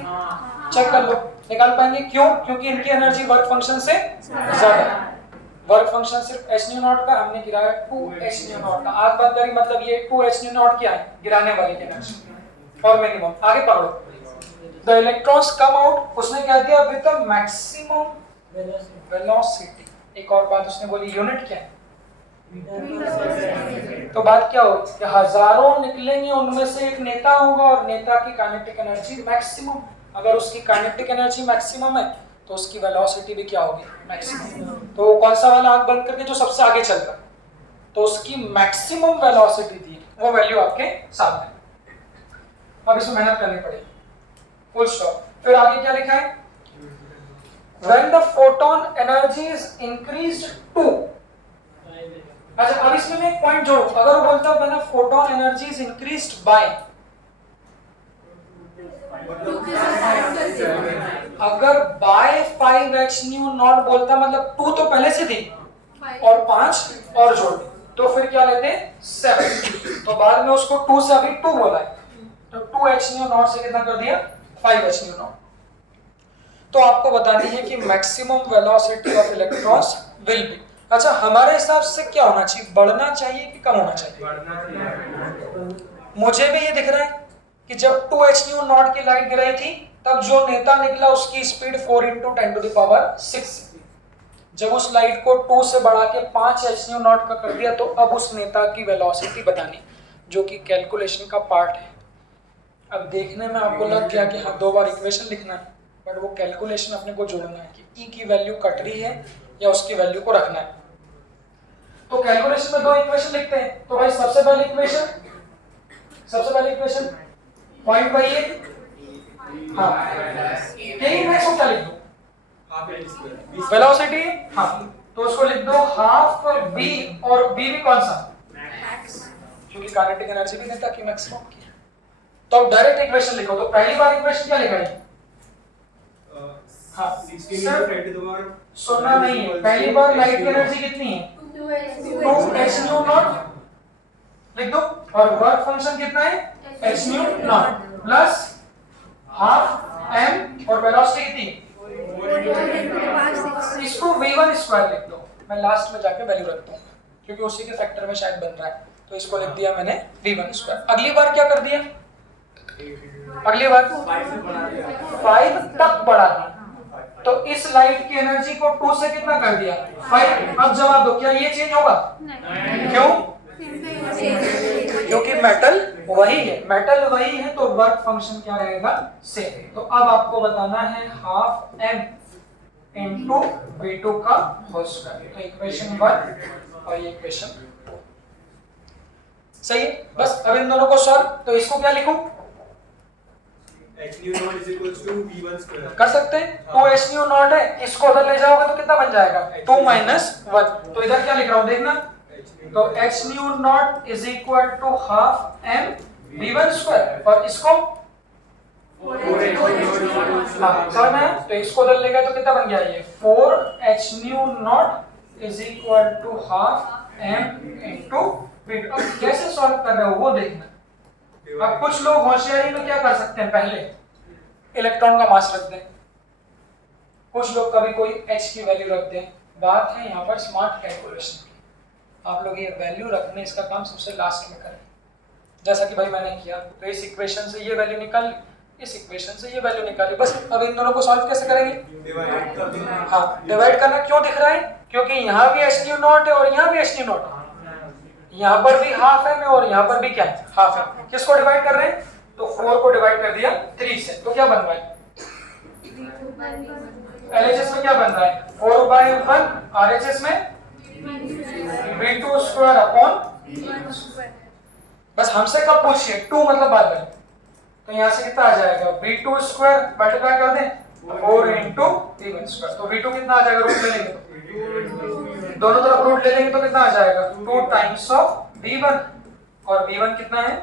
चेक कर लो, निकाल पाएंगे। क्यों? क्योंकि इनकी एनर्जी वर्क फंक्शन से ज्यादा है। वर्क फंक्शन सिर्फ h nu naught का, हमने गिराया 2h nu naught का। आग बंद करी मतलब ये 2h nu naught क्या है? गिराने वाली की एनर्जी और मिनिमम। आगे पढ़ो। द इलेक्ट्रॉन्स कम आउट, उसने क्या दिया? With the maximum velocity. एक और बात उसने बोली, यूनिट क्या है? तो बात क्या होगी कि हजारों निकलेंगे, उनमें से एक नेता होगा और नेता की काइनेटिक एनर्जी मैक्सिमम। अगर उसकी काइनेटिक एनर्जी मैक्सिमम है तो उसकी वेलोसिटी भी क्या होगी? मैक्सिमम। तो कौन सा वाला आंख बंद करके जो सबसे आगे चल रहा है, तो उसकी मैक्सिमम वेलोसिटी दी, वो वैल्यू आपके सामने। अब इसमें मेहनत करनी पड़ेगी, फुल स्टॉप। फिर आगे क्या लिखा है? When the photon energy is increased to, अच्छा अब इसमें मैं एक पॉइंट जोड़ू। अगर वो बोलता है when photon energy is increased by, अगर by 5h nu naught बोलता मतलब 2 तो पहले से थी और 5 और जोड़ दी, तो फिर क्या लेते हैं? 7। तो बाद में उसको 2 से अभी 2 बोला है, तो 2h nu naught से कितना कर दिया? 5h nu naught। तो आपको बतानी है कि maximum velocity of electrons will be. अच्छा हमारे हिसाब से क्या होना चाहिए? बढ़ना चाहिए कि कम होना चाहिए? मुझे भी ये दिख रहा है कि जब 2h nu naught की लाइट गिराई थी तब जो नेता निकला उसकी स्पीड 4 × 10⁻⁶। जब उस लाइट को 2 से बढ़ा के 5h nu naught का कर दिया तो अब उस नेता की वेलोसिटी बतानी, जो कि कैलकुलेशन का पार्ट है। अब देखने में आपको लग गया कि हाँ 2 बार इक्वेशन लिखना है, बट वो कैलकुलेशन अपने को जोड़ना है कि E की वैल्यू कट रही है या उसकी वैल्यू को रखना है। तो कैलकुलेशन में 2 इक्वेशन लिखते हैं। तो भाई सबसे पहली इक्वेशन पॉइंट बाई ए, हाँ यही मैं इसको क्या लिख दूं? वेलोसिटी, हाँ तो उसको लिख दो हाफ v, और v भी कौन सा? क्योंकि काइनेटिक एनर्जी भी नेता की मैक्सिमम की है। तो अब डायरेक्ट इक्वेशन लिखो। तो पहली बार इक्वेशन क्या लिखा है? हाँ सुनना नहीं है, पहली बार लाइट की एनर्जी कितनी है? 2h nu naught लिख दो, और वर्क फंक्शन कितना है? h nu naught plus half m, और वेलोसिटी कितनी? इसको v1 स्क्वायर लिख दो। मैं लास्ट में जाके वैल्यू रखता हूँ क्योंकि उसी के फैक्टर में शायद बन रहा है, तो इसको लिख दिया मैंने v1 स्क्वायर। अगली बार क्या कर दिया? अगली बार 5 तक बढ़ा दिया, तो इस लाइट की एनर्जी को 2 से कितना कर दिया? 5। अब जवाब दो, क्या ये चेंज होगा? क्यों? क्योंकि मेटल वही है तो वर्क फंक्शन क्या रहेगा? सेम। तो अब आपको बताना है हाफ m इंटू v2 का होल स्क्वायर। तो इक्वेशन 1 और ये इक्वेशन 2 सही है। बस अब इन दोनों को सॉल्व, तो इसको क्या लिखूं? h nu naught is equals to v1 square कर सकते हैं। 2h nu naught है, इसको उधर ले जाओगे तो कितना बन जाएगा? 2 - 1। तो इधर क्या लिख रहा हूं देखना, तो h nu naught is equal to half m v1 square, और इसको समझ में? तो इसको उधर ले गए तो कितना बन गया? ये 4h nu naught is equal to half m into v2। अब कैसे सॉल्व कर रहे हो वो देखना। अब कुछ लोग होशियारी में क्या कर सकते हैं, पहले इलेक्ट्रॉन का मास रख दें, कुछ लोग कभी कोई h की वैल्यू रख दें। बात है यहाँ पर स्मार्ट कैलकुलेशन की। आप लोग ये वैल्यू रखने इसका काम सबसे लास्ट में करें, जैसा कि भाई मैंने किया। तो इस इक्वेशन से ये वैल्यू निकाल, इस इक्वेशन से ये वैल्यू निकाली। बस अब इन दोनों को सॉल्व कैसे करेंगे? हाँ डिवाइड करना। क्यों दिख रहा है? क्योंकि यहाँ भी h nu naught है और यहाँ भी h nu naught है, यहाँ पर भी हाफ है और यहाँ पर भी क्या है? हाफ है। किसको डिवाइड कर रहे हैं? तो 4 को डिवाइड कर दिया 3 से, तो क्या बन रहा है? LHS में क्या बन रहा है? 4/1, RHS में v2 स्क्वायर अपॉन। बस हमसे कब पूछिए, 2 मतलब बाद में, तो यहाँ से कितना आ जाएगा, v2 स्क्वायर मल्टीप्लाई कर दें 4 इंटू v1 स्क्वायर, तो v2 कितना आ जाएगा, रूट ले लेंगे तो दोनों तरफ रूट ले लेंगे तो कितना आ जाएगा 2 टाइम्स ऑफ v1, और v1 कितना है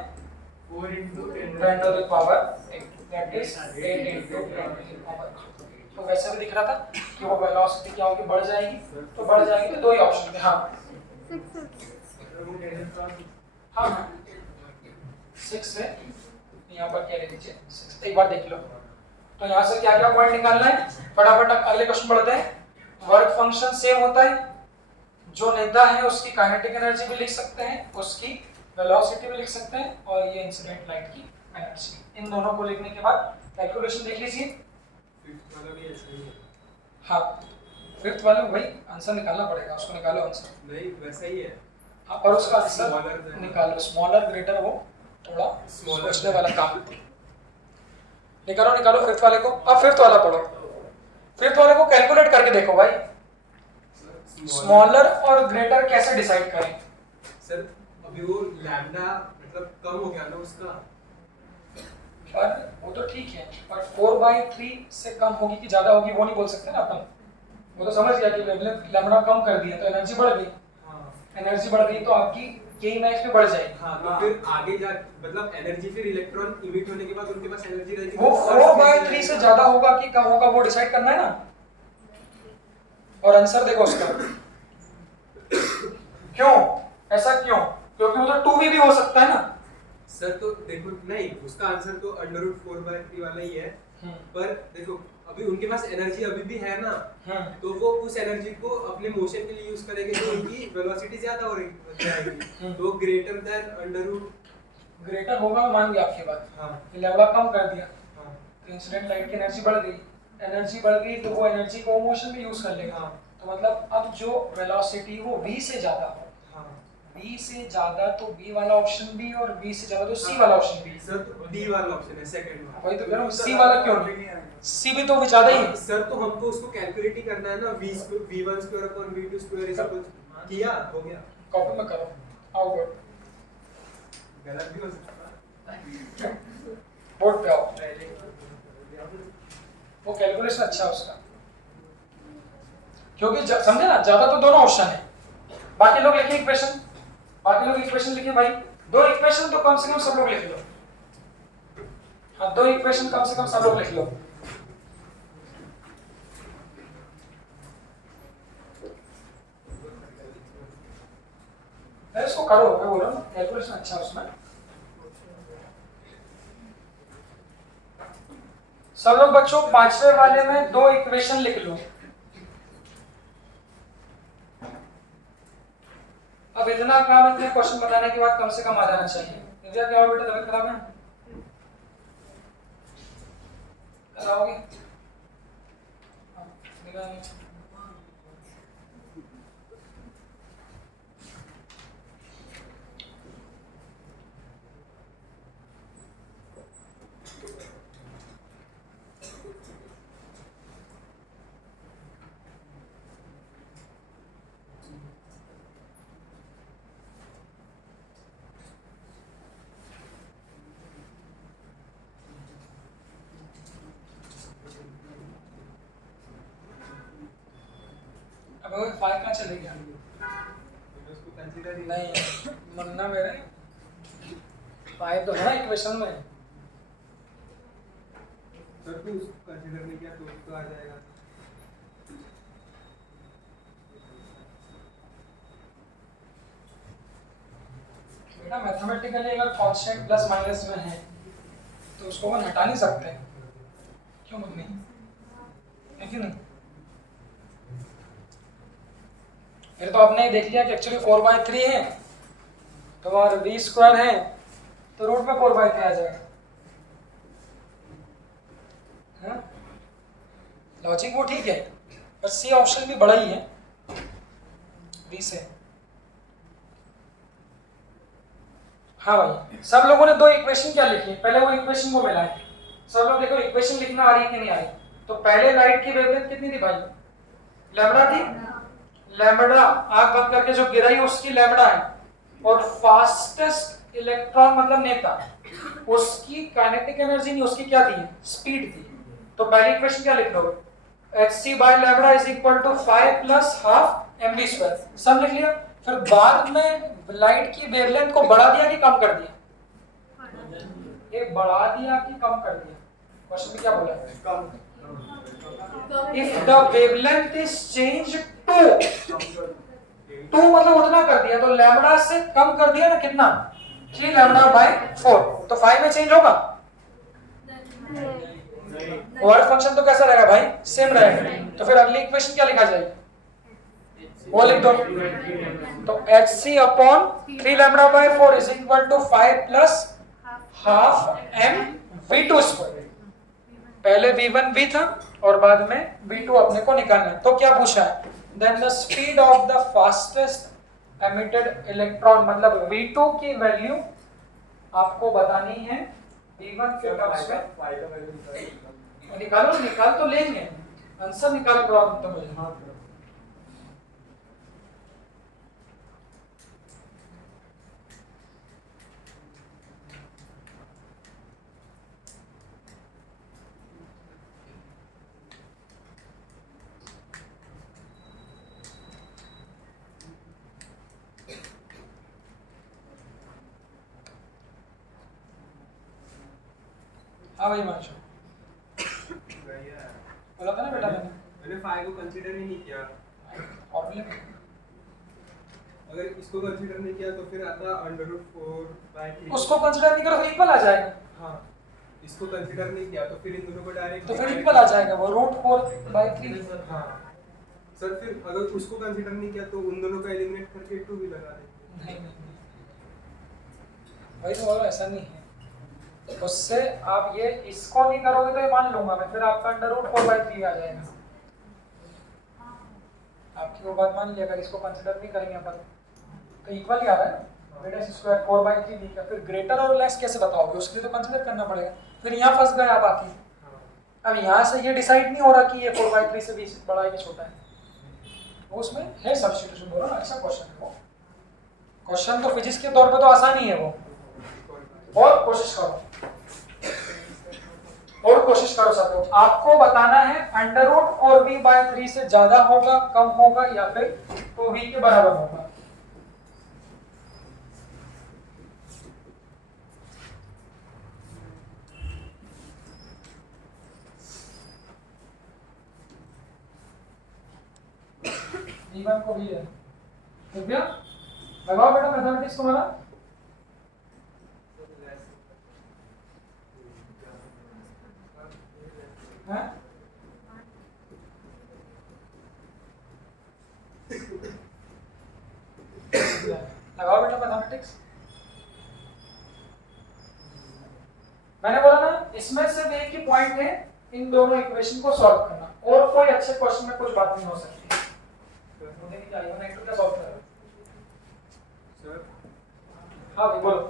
4 into 10 to the power 8, that is 8 into 10 to the power 8। तो वैसे भी दिख रहा था कि वो वेलोसिटी क्या होगी, बढ़ जाएगी, तो बढ़ जाएगी, तो दो ही ऑप्शन थे। हाँ हाँ 6 से यहाँ पर क्या ले लीजिए 6, एक बार देख लो। तो यहाँ से क्या क्या पॉइंट निकालना है, फटाफट अगले क्वेश्चन बढ़ते हैं। वर्क फंक्शन सेम होता है, जो नेता है उसकी काइनेटिक एनर्जी भी लिख सकते हैं, उसकी वेलोसिटी भी लिख सकते हैं, और ये इंसिडेंट लाइट की एनर्जी। इन दोनों को लिखने के बाद कैलकुलेशन देख लीजिए। फिफ्थ वाला भी ऐसा ही है। हाँ फिफ्थ वाले में भाई आंसर निकालना पड़ेगा, उसको निकालो आंसर। नहीं वैसा ही है। हाँ और उसका आंसर Smaller निकालो, स्मॉलर ग्रेटर, वो थोड़ा Smaller सोचने वाला काम। निकालो निकालो फिफ्थ वाले को। अब फिफ्थ वाला पढ़ो, फिफ्थ वाले को कैलकुलेट करके देखो भाई, स्मॉलर और ग्रेटर कैसे डिसाइड करें। सर अभी वो लैम्डा मतलब कम हो गया ना उसका, पर वो तो ठीक है, पर 4/3 से कम होगी कि ज्यादा होगी वो नहीं बोल सकते ना अपन। वो तो समझ गया कि लैम्डा कम कर दिया तो एनर्जी बढ़ गई, एनर्जी बढ़ गई तो आपकी के मैक्स भी बढ़ जाएगी। हाँ तो फिर आगे जा मतलब एनर्जी, फिर इलेक्ट्रॉन इमिट होने के बाद उनके पास एनर्जी रहेगी, वो 4/3 से ज्यादा होगा कि कम होगा वो डिसाइड करना है ना। और आंसर देखो उसका, क्यों ऐसा क्यों, क्योंकि वो तो 2v भी हो सकता है ना। सर तो देखो नहीं, उसका आंसर तो √4/3 वाला ही है, पर देखो अभी उनके पास एनर्जी अभी भी है ना, तो वो उस एनर्जी को अपने मोशन के लिए यूज करेंगे तो उनकी वेलोसिटी ज्यादा हो जाएगी, तो ग्रेटर देन ग्रेटर होगा, मान लिया आपकी बात। हाँ लैम्डा कम कर दिया हाँ तो इंसिडेंट लाइट की एनर्जी बढ़ गई, एनर्जी बढ़ गई तो वो एनर्जी को मोशन में यूज कर लेगा। हाँ तो मतलब अब जो वेलोसिटी वो v से ज्यादा हो, हाँ v से ज्यादा तो b वाला ऑप्शन भी, और v से ज्यादा तो c वाला ऑप्शन भी। सर तो डी वाला ऑप्शन है, सेकंड वाला। वही तो कह रहा हूँ, c वाला क्यों नहीं, c भी तो ज्यादा ही है। सर तो हमको उसको कैलकुलेट ही करना है ना, v1 square upon v2 square is equal किया, हो गया। कॉपी में करो, आओ बोर्ड, गलत भी हो सकता है, बोर्ड पे आओ। पहले वो कैलकुलेशन अच्छा है उसका, क्योंकि समझे ना, ज्यादा तो दोनों ऑप्शन है। बाकी लोग लिखे इक्वेशन, बाकी लोग इक्वेशन लिखे भाई, दो इक्वेशन तो कम से कम सब लोग लिख लो। हाँ दो इक्वेशन कम से कम सब लोग लिख लो। इसको करो, मैं बोल रहा हूँ कैलकुलेशन अच्छा है उसमें। सब लोग बच्चों पांचवे वाले में दो इक्वेशन लिख लो। अब इतना काम, इतने क्वेश्चन बताने के बाद कम से कम आ जाना चाहिए। दिव्या क्या हो बेटा, तबीयत खराब है, कराओगे? अब वो फाइल कहाँ चले गया? उसको कंसीडर ही नहीं मन्ना मेरे फाइल तो है ना इक्वेशन में। सर तो उसको कंसीडर नहीं किया तो आ जाएगा। बेटा मैथमेटिकली अगर कांस्टेंट प्लस माइनस में है तो उसको हम हटा नहीं सकते, क्यों मम्मी, है कि नहीं? फिर तो आपने देख लिया कि एक्चुअली 4/3 है, तो और v स्क्वायर है तो रूट में 4/3 आ जाएगा। लॉजिक वो ठीक है, पर सी ऑप्शन भी बड़ा ही है v से। हाँ भाई सब लोगों ने दो इक्वेशन क्या लिखी, पहले वो इक्वेशन को मिलाएं। सब लोग देखो इक्वेशन लिखना आ रही है कि नहीं आ रही। तो पहले लाइट की वेवलेंथ कितनी थी भाई, लैम्बडा थी। लैम्बडा आंख बंद करके जो गिराई उसकी लैम्बडा है, और फास्टेस्ट इलेक्ट्रॉन मतलब नेता, उसकी काइनेटिक एनर्जी नहीं, उसकी क्या दी है, स्पीड दी। तो पहली इक्वेशन क्या लिख दोगे, hc by lambda is equal to 5 plus half mv square, सब लिख लिया। फिर बाद में लाइट की वेवलेंथ को बढ़ा दिया कि कम कर दिया, ये बढ़ा दिया कि कम कर दिया, क्वेश्चन में क्या बोला है, if the wavelength is changed to मतलब उतना कर दिया, तो लैम्बडा से कम कर दिया ना, कितना, 3 लैम्बडा बाय 4, तो 5 में चेंज होगा, वर्क फंक्शन तो कैसा रहेगा भाई, सेम रहेगा। तो फिर अगली इक्वेशन क्या लिखा जाएगी, वो लिख दो। तो hc upon 3 lambda by 4 is equal to 5 plus half m v2 square, पहले v1 v था और बाद में v2 अपने को निकालना है। तो क्या पूछा है, then the speed of the fastest emitted electron, मतलब v2 की वैल्यू आपको बतानी है, v1 के टर्म्स में निकालो, निकाल तो लेंगे, आंसर निकाल के बाद तो मुझे हाँ भाई मानशो बोला था ना बेटा, मैंने 5 को कंसीडर ही नहीं किया। प्रॉब्लम अगर इसको कंसीडर नहीं किया तो फिर आता √4/3, उसको कंसीडर नहीं करो फिर इक्वल आ जाएगा। हाँ, इसको कंसीडर नहीं किया तो फिर इन दोनों को डायरेक्ट तो फिर इक्वल आ जाएगा वो √4/3। हाँ सर, फिर अगर उसको कंसीडर नहीं किया तो उन दोनों का एलिमिनेट करके 2 भी लगा देंगे। नहीं भाई तो बोलो ऐसा नहीं है, उससे आप ये इसको नहीं करोगे तो ये मान लूंगा मैं, फिर आपका √4/3 आ जाएगा। आपकी वो बात मान लिया, अगर इसको कंसीडर नहीं करेंगे अपन तो इक्वल ही आ रहा है ना, बेटा स्क्वायर 4/3 नहीं का, फिर ग्रेटर और लेस कैसे बताओगे, उसके लिए तो कंसीडर करना पड़ेगा। फिर यहाँ फंस गए आप आके, अब यहाँ से ये डिसाइड नहीं हो रहा कि ये 4/3 से भी बड़ा है कि छोटा है, उसमें है सब्स्टिट्यूशन, बोलो ना ऐसा क्वेश्चन है वो। क्वेश्चन तो फिजिक्स के तौर पे तो आसान ही है वो, और कोशिश करो, और कोशिश करो सब लोग। आपको बताना है √4v/3 से ज्यादा होगा, कम होगा, या फिर 2v के बराबर होगा। v1 को भी है, ठीक है, लगाओ बेटा मैथमेटिक्स तुम्हारा। है लगाओ बेटा मैथमेटिक्स। मैंने बोला ना इसमें सिर्फ एक ही पॉइंट है, इन दोनों इक्वेशन को सॉल्व करना, और कोई अच्छे क्वेश्चन में कुछ बात नहीं हो सकती। क्या सॉल्व कर सर? हाँ भाई बोलो।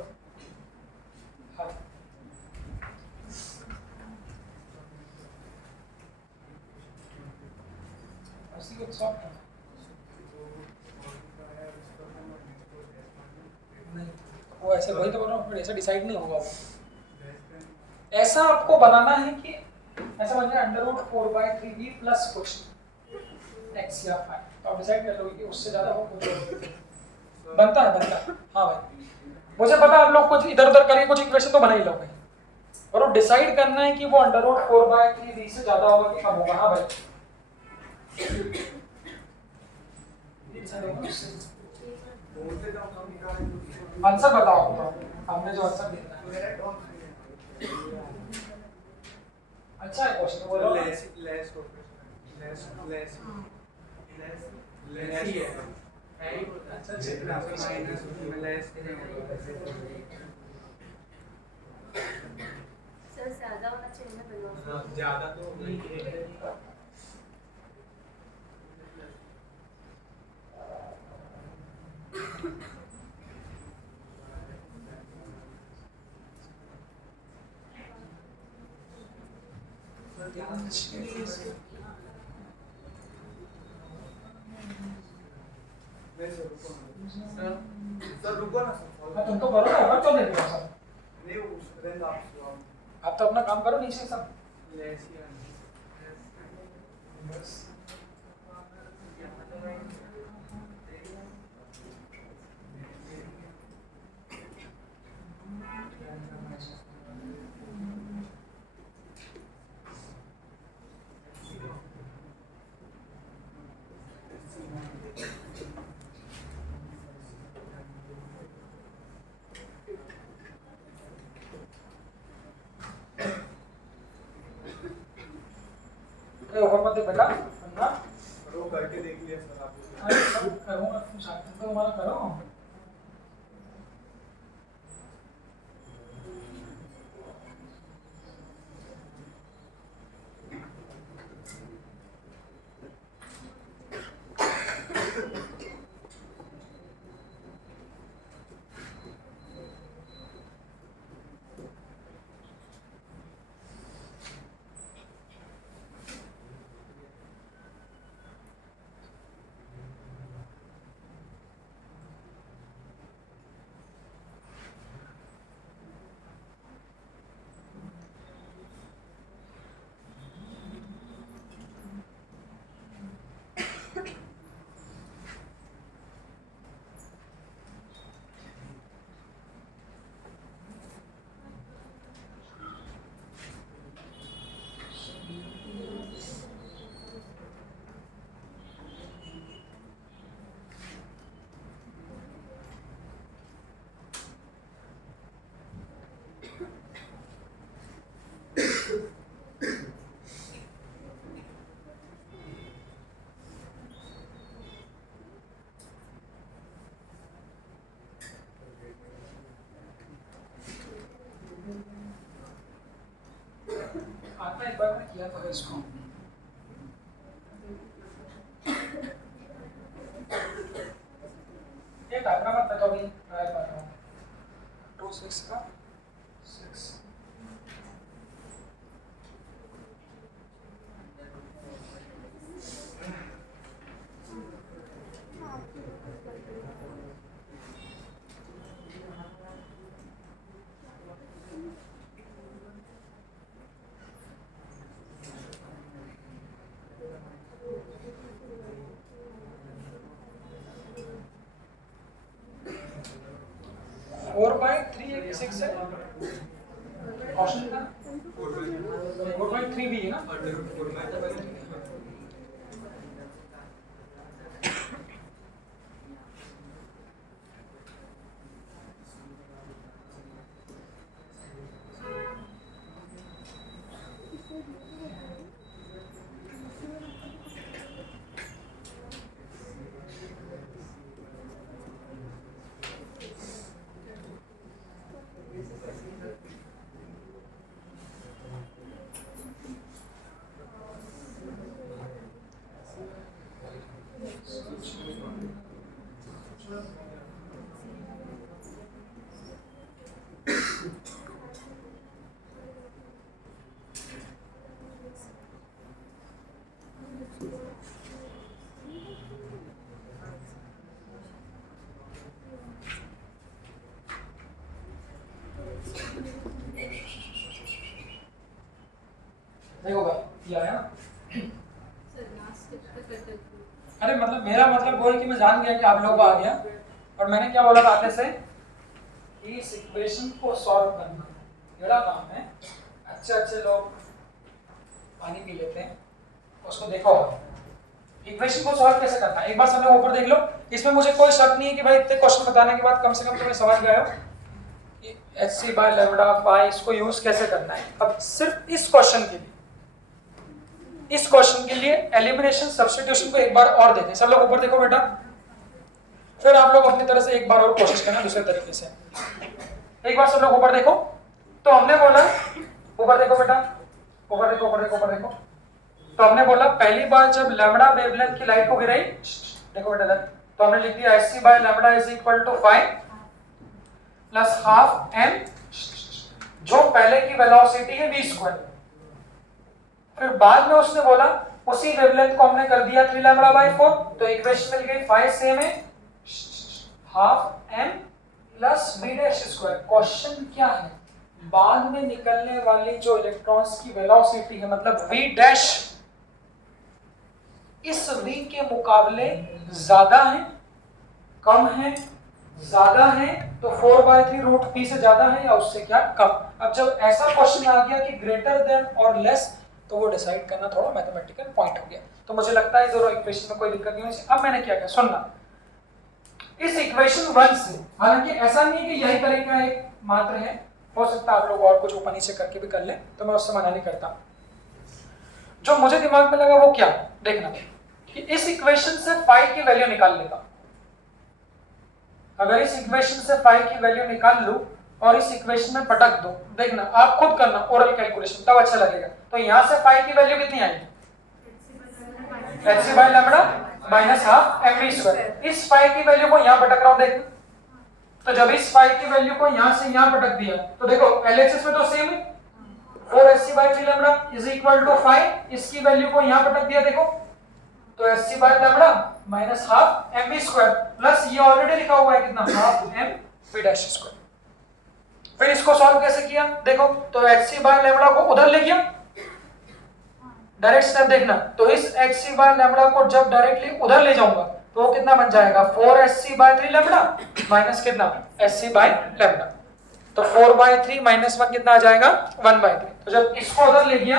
हाँ उसी को सॉल्व करना नहीं, वो ऐसे वही तो बोल रहा हूँ, ऐसा डिसाइड नहीं होगा वो। ऐसा आपको बनाना है कि ऐसा बन जाए √4/3v प्लस कुछ x या 5, तो आप डिसाइड कर लोगे कि उससे ज्यादा हो बनता है। हाँ भाई मुझे पता आप लोग कुछ इधर उधर करके कुछ इक्वेशन तो बना ही लोगे, और वो डिसाइड करना है कि वो √4/3v से ज्यादा होगा कि कम होगा। हाँ भाई आंसर बताओ, हमने जो आंसर देना है अच्छा है क्वेश्चन, बोलो लेस ही है। अच्छा सर ज्यादा होना चाहिए ना बिल्कुल। ज्यादा तो नहीं है। सर रुको ना सर। तुम तो करो ना, और क्यों देख रहे हो सब? नहीं उस रेंज आप तो अपना काम करो नीचे सब। बस ऊपर मत देख बेटा, वरना वो करके देख लिया सर आपने। अरे सब करूँगा, तुम साथ में तो तुम्हारा करो। आता एक बार मैंने किया था इसको। ये डायग्राम मत बताओ, अभी ट्रायल कर रहा हूँ। 2 6 का 6 4/3 6 है ऑप्शन का। 4/3 भी है ना। देखो भाई ये आया ना। अरे मतलब मेरा मतलब वो है कि मैं जान गया कि आप लोगों को आ गया, और मैंने क्या बोला था आगे से कि इस इक्वेशन को सॉल्व करना मेरा काम है। अच्छे अच्छे लोग पानी पी लेते हैं, उसको देखो इक्वेशन को सॉल्व कैसे करना है। एक बार सब लोग ऊपर देख लो। इसमें मुझे कोई शक नहीं है कि भाई इतने क्वेश्चन बताने के बाद कम से कम तुम्हें समझ गए हो कि hc/λ phi इसको यूज कैसे करना है। अब सिर्फ इस क्वेश्चन के लिए एलिमिनेशन सब्स्टिट्यूशन को एक बार और देखें। सब लोग ऊपर देखो बेटा, फिर आप लोग अपनी तरह से एक बार और कोशिश करना दूसरे तरीके से। एक बार सब लोग ऊपर देखो। तो हमने बोला ऊपर देखो बेटा, ऊपर देखो ऊपर देखो ऊपर देखो। तो हमने बोला पहली बार जब लैम्बडा वेवलेंथ की लाइट को गिराई, देखो बेटा तो हमने लिख दिया hc/λ is equal to 5 plus half m, जो पहले की वेलोसिटी है v स्क्वायर। फिर बाद में उसने बोला उसी वेवलेंथ को हमने कर दिया 3λ/4, तो इक्वेशन मिल गई 5 सेम है half m plus V dash square. Question क्या है, बाद में निकलने वाली जो इलेक्ट्रॉन्स की वेलोसिटी है, मतलब वी डैश, इस वी के मुकाबले ज्यादा है, कम है, ज्यादा है, तो 4/3 रूट पी से ज्यादा है या उससे क्या कम। अब जब ऐसा क्वेश्चन आ गया कि ग्रेटर देन और लेस, तो वो डिसाइड करना थोड़ा मैथमेटिकल पॉइंट हो गया। तो मुझे लगता है दोनों इक्वेशन में कोई दिक्कत नहीं होगी। अब मैंने क्या किया सुनना, इस इक्वेशन 1 से, हालांकि ऐसा नहीं है कि यही तरीका एक मात्र है, हो सकता है आप लोग और कुछ ऊपर नीचे करके भी कर लें, तो मैं उससे मना नहीं करता। जो मुझे दिमाग में लगा वो क्या, देखना कि इस इक्वेशन से फाई की वैल्यू निकाल लेगा। अगर इस इक्वेशन से फाई की वैल्यू निकाल लूं और इस इक्वेशन में पटक दो, देखना आप खुद करना ओरल कैलकुलेशन, तब अच्छा लगेगा। तो यहां से फाई की वैल्यू कितनी आएगी, hc by lambda minus half mv square. इस फाई की वैल्यू को यहां पटक रहा हूं, देखना। तो जब इस फाई की वैल्यू को यहां से यहां पटक दिया, तो देखो LHS में तो सेम है, 4hc by 3 lambda is equal to 5, इसकी वैल्यू को यहां पटक दिया, देखो तो hc by lambda minus half mv square plus ये ऑलरेडी लिखा हुआ है कितना, हाफ mv डैश स्क्वायर। फिर इसको सॉल्व कैसे किया, देखो तो hc बाय लैम्बडा को उधर ले गया, डायरेक्ट स्टेप देखना। तो इस hc बाय लैम्बडा को जब डायरेक्टली उधर ले जाऊंगा तो वो कितना बन जाएगा, 4hc बाय 3 लैम्बडा माइनस कितना, hc बाय लैम्बडा। तो 4/3 माइनस 1 कितना आ जाएगा, 1/3। तो जब इसको उधर ले गया,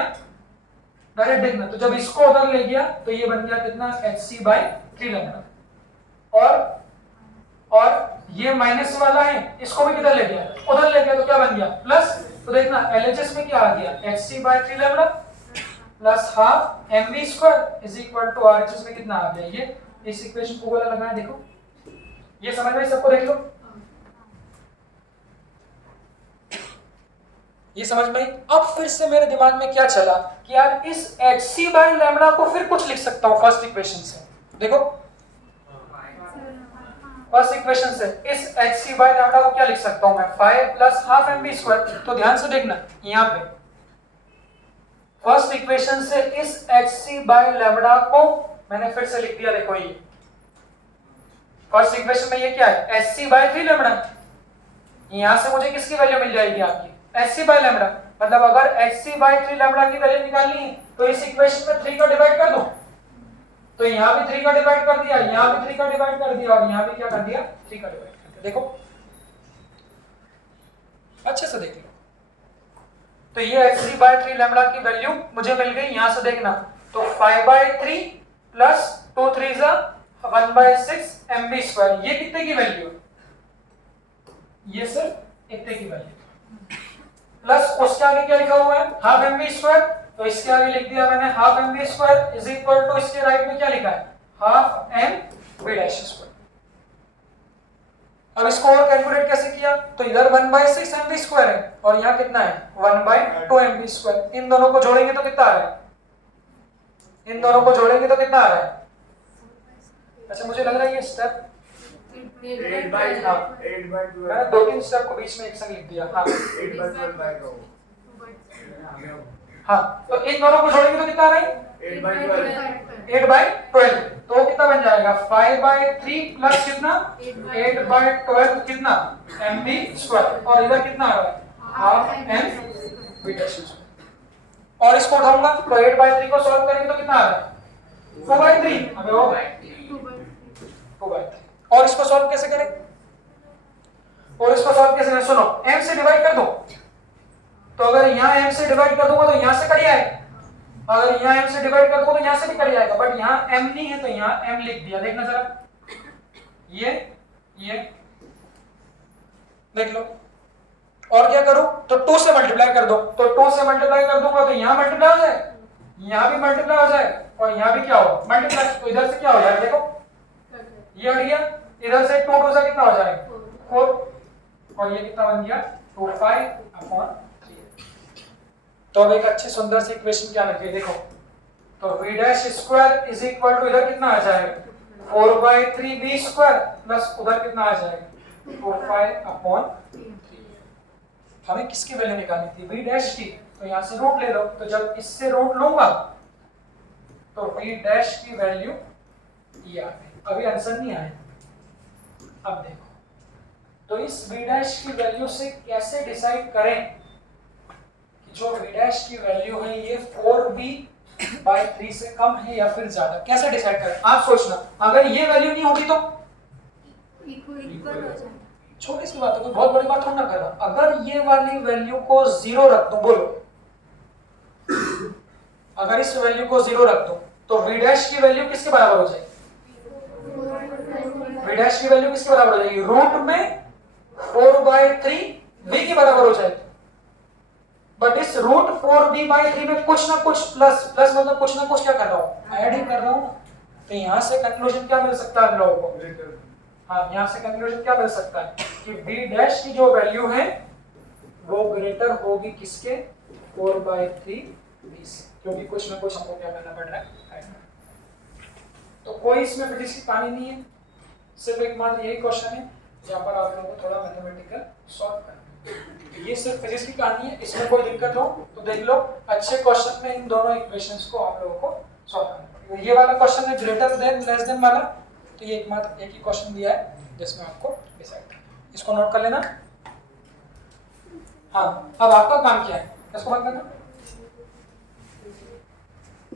डायरेक्ट देखना, तो जब इसको उधर ले गया तो ये बन गया कितना, hc बाय 3 लैम्बडा। और ये माइनस वाला है, इसको भी किधर ले गया, उधर ले गया, तो क्या बन गया, प्लस। तो देखना LHS में क्या आ गया, hc by 3 lambda plus half mv square is equal to RHS में कितना आ गया, ये। इस इक्वेशन को वाला लगाया, देखो ये समझ में, सबको देख लो, ये समझ में। अब फिर से मेरे दिमाग में क्या चला कि यार इस hc बाय लैम्बडा को फिर कुछ लिख सकता हूं फर्स्ट इक्वेशन से, देखो फर्स्ट इक्वेशन से इस hc बाय लैम्बडा को क्या लिख सकता हूं मैं, 5 प्लस हाफ mv स्क्वायर। तो ध्यान से देखना, यहां पे फर्स्ट इक्वेशन से इस hc बाय लैम्बडा को मैंने फिर से लिख दिया, देखो ये फर्स्ट इक्वेशन में ये क्या है, hc बाय 3 लैम्बडा। यहां से मुझे किसकी वैल्यू मिल जाएगी, आपकी hc बाय लैम्बडा। मतलब अगर hc बाय 3 लैम्बडा की वैल्यू निकालनी है तो इस इक्वेशन में 3 का डिवाइड कर दो, तो यहां भी 3 का डिवाइड कर दिया, यहां भी 3 का डिवाइड कर दिया, और यहां भी क्या कर दिया, 3 का डिवाइड कर दिया। देखो अच्छे से देख लो, तो ये hc बाय 3 लैम्बडा की वैल्यू मुझे मिल गई। यहां से देखना, तो 5/3 प्लस 2 3 जा 1/6 mv स्क्वायर, ये कितने की वैल्यू है, ये सिर्फ इतने की वैल्यू, प्लस उसके आगे क्या लिखा हुआ है, हाफ mv स्क्वायर। तो इसके आगे लिख दिया मैंने half mv square is equal to, इसके राइट में क्या लिखा है, हाफ mv डैश स्क्वायर। अब इसको और कैलकुलेट कैसे किया, तो इधर 1/6 mv स्क्वायर है और यहाँ कितना है, 1/2 mv स्क्वायर। इन दोनों को जोड़ेंगे तो कितना आ रहा है, इन दोनों को जोड़ेंगे तो कितना आ रहा है। अच्छा मुझे लग रहा है ये स्टेप 8/12 मैंने 2-3 स्टेप को बीच में एक संग लिख दिया। हाँ 8/12 बाय 2। हाँ, तो इन दोनों को जोड़ेंगे तो कितना आ रहा है, 8/12। तो वो कितना बन जाएगा, 5/3 प्लस कितना, 8/12 कितना, mv स्क्वायर। और इधर कितना आ रहा है, हाफ mv डैश स्क्वायर। और इसको उठाऊंगा तो 8/3 को सॉल्व करेंगे तो कितना आ रहा है, 4/3। अबे वो 2/3। और इसको सॉल्व कैसे करें, और इसको सॉल्व कैसे करें, सुनो m से डिवाइड कर दो। तो अगर यहाँ m से डिवाइड कर दूंगा तो यहाँ से कट आएगा, अगर यहाँ m से डिवाइड कर दूंगा तो यहाँ से भी कट जाएगा, बट यहाँ m नहीं है तो यहाँ m लिख दिया। देखना जरा, ये देख लो। और क्या करूं, तो 2 से मल्टीप्लाई कर दो, तो 2 से मल्टीप्लाई कर दूंगा तो यहाँ मल्टीप्लाई हो जाए, यहाँ भी मल्टीप्लाई हो जाए, और यहाँ भी क्या हो, मल्टीप्लाई। तो इधर से क्या हो जाएगा, देखो ये हट गया, इधर से 2 2 से कितना हो जाएगा, 4, और ये कितना बन गया, 25/3। तो अब एक अच्छी सुंदर सी इक्वेशन क्या लगी, देखो तो v dash square is equal to, इधर कितना आ जाएगा, 4/3v स्क्वायर प्लस उधर कितना आ जाएगा, 25/3। हमें किसकी वैल्यू निकालनी थी, v डैश की। तो यहाँ से रूट ले लो, तो जब इससे रूट लूंगा तो v डैश की वैल्यू ये आ गई। अभी आंसर नहीं आया, अब देखो तो इस v डैश की वैल्यू से कैसे डिसाइड करें कि जो v डैश की वैल्यू है ये 4b/3 से कम है या फिर ज्यादा, कैसे डिसाइड करें? आप सोचना, अगर ये वैल्यू नहीं होगी तो इक्वल हो जाए। छोटी सी बात है, कोई बहुत बड़ी बात थोड़ा ना कर रहा। अगर ये वाली वैल्यू को 0 रख दूं, बोलो, अगर इस वैल्यू को 0 रख दूं तो v डैश की वैल्यू किसके बराबर हो जाएगी? v डैश की वैल्यू किसके बराबर हो जाएगी? रूट में 4/3 v के बराबर हो जाएगी। बट इस रूट 4b/3 में कुछ ना कुछ प्लस मतलब कुछ ना कुछ क्या कर रहा हूं? ऐड ही कर रहा हूं। तो यहां से कंक्लूजन क्या मिल सकता है हम लोगों को? हाँ, यहाँ से कंक्लूजन क्या मिल सकता है कि v डैश की जो वैल्यू है वो ग्रेटर होगी किसके? 4/3 v से, क्योंकि कुछ ना कुछ हमको क्या करना पड़ रहा है। तो कोई इसमें फिजिक्स की कहानी नहीं है, सिर्फ एकमात्र यही क्वेश्चन है जहाँ पर आप लोगों को थोड़ा मैथमेटिकल सॉल्व करना है। ये सिर्फ फिजिक्स की कहानी है, इसमें कोई दिक्कत हो तो देख लो, अच्छे क्वेश्चन में इन दोनों इक्वेशंस को आप लोगों को सॉल्व करना है। ये वाला क्वेश्चन है ग्रेटर देन लेस देन वाला, तो ये एकमात्र एक ही क्वेश्चन दिया है जिसमें आपको डिसाइड करना है। इसको नोट कर लेना। हाँ, अब आपका काम क्या है? इसको बंद करना।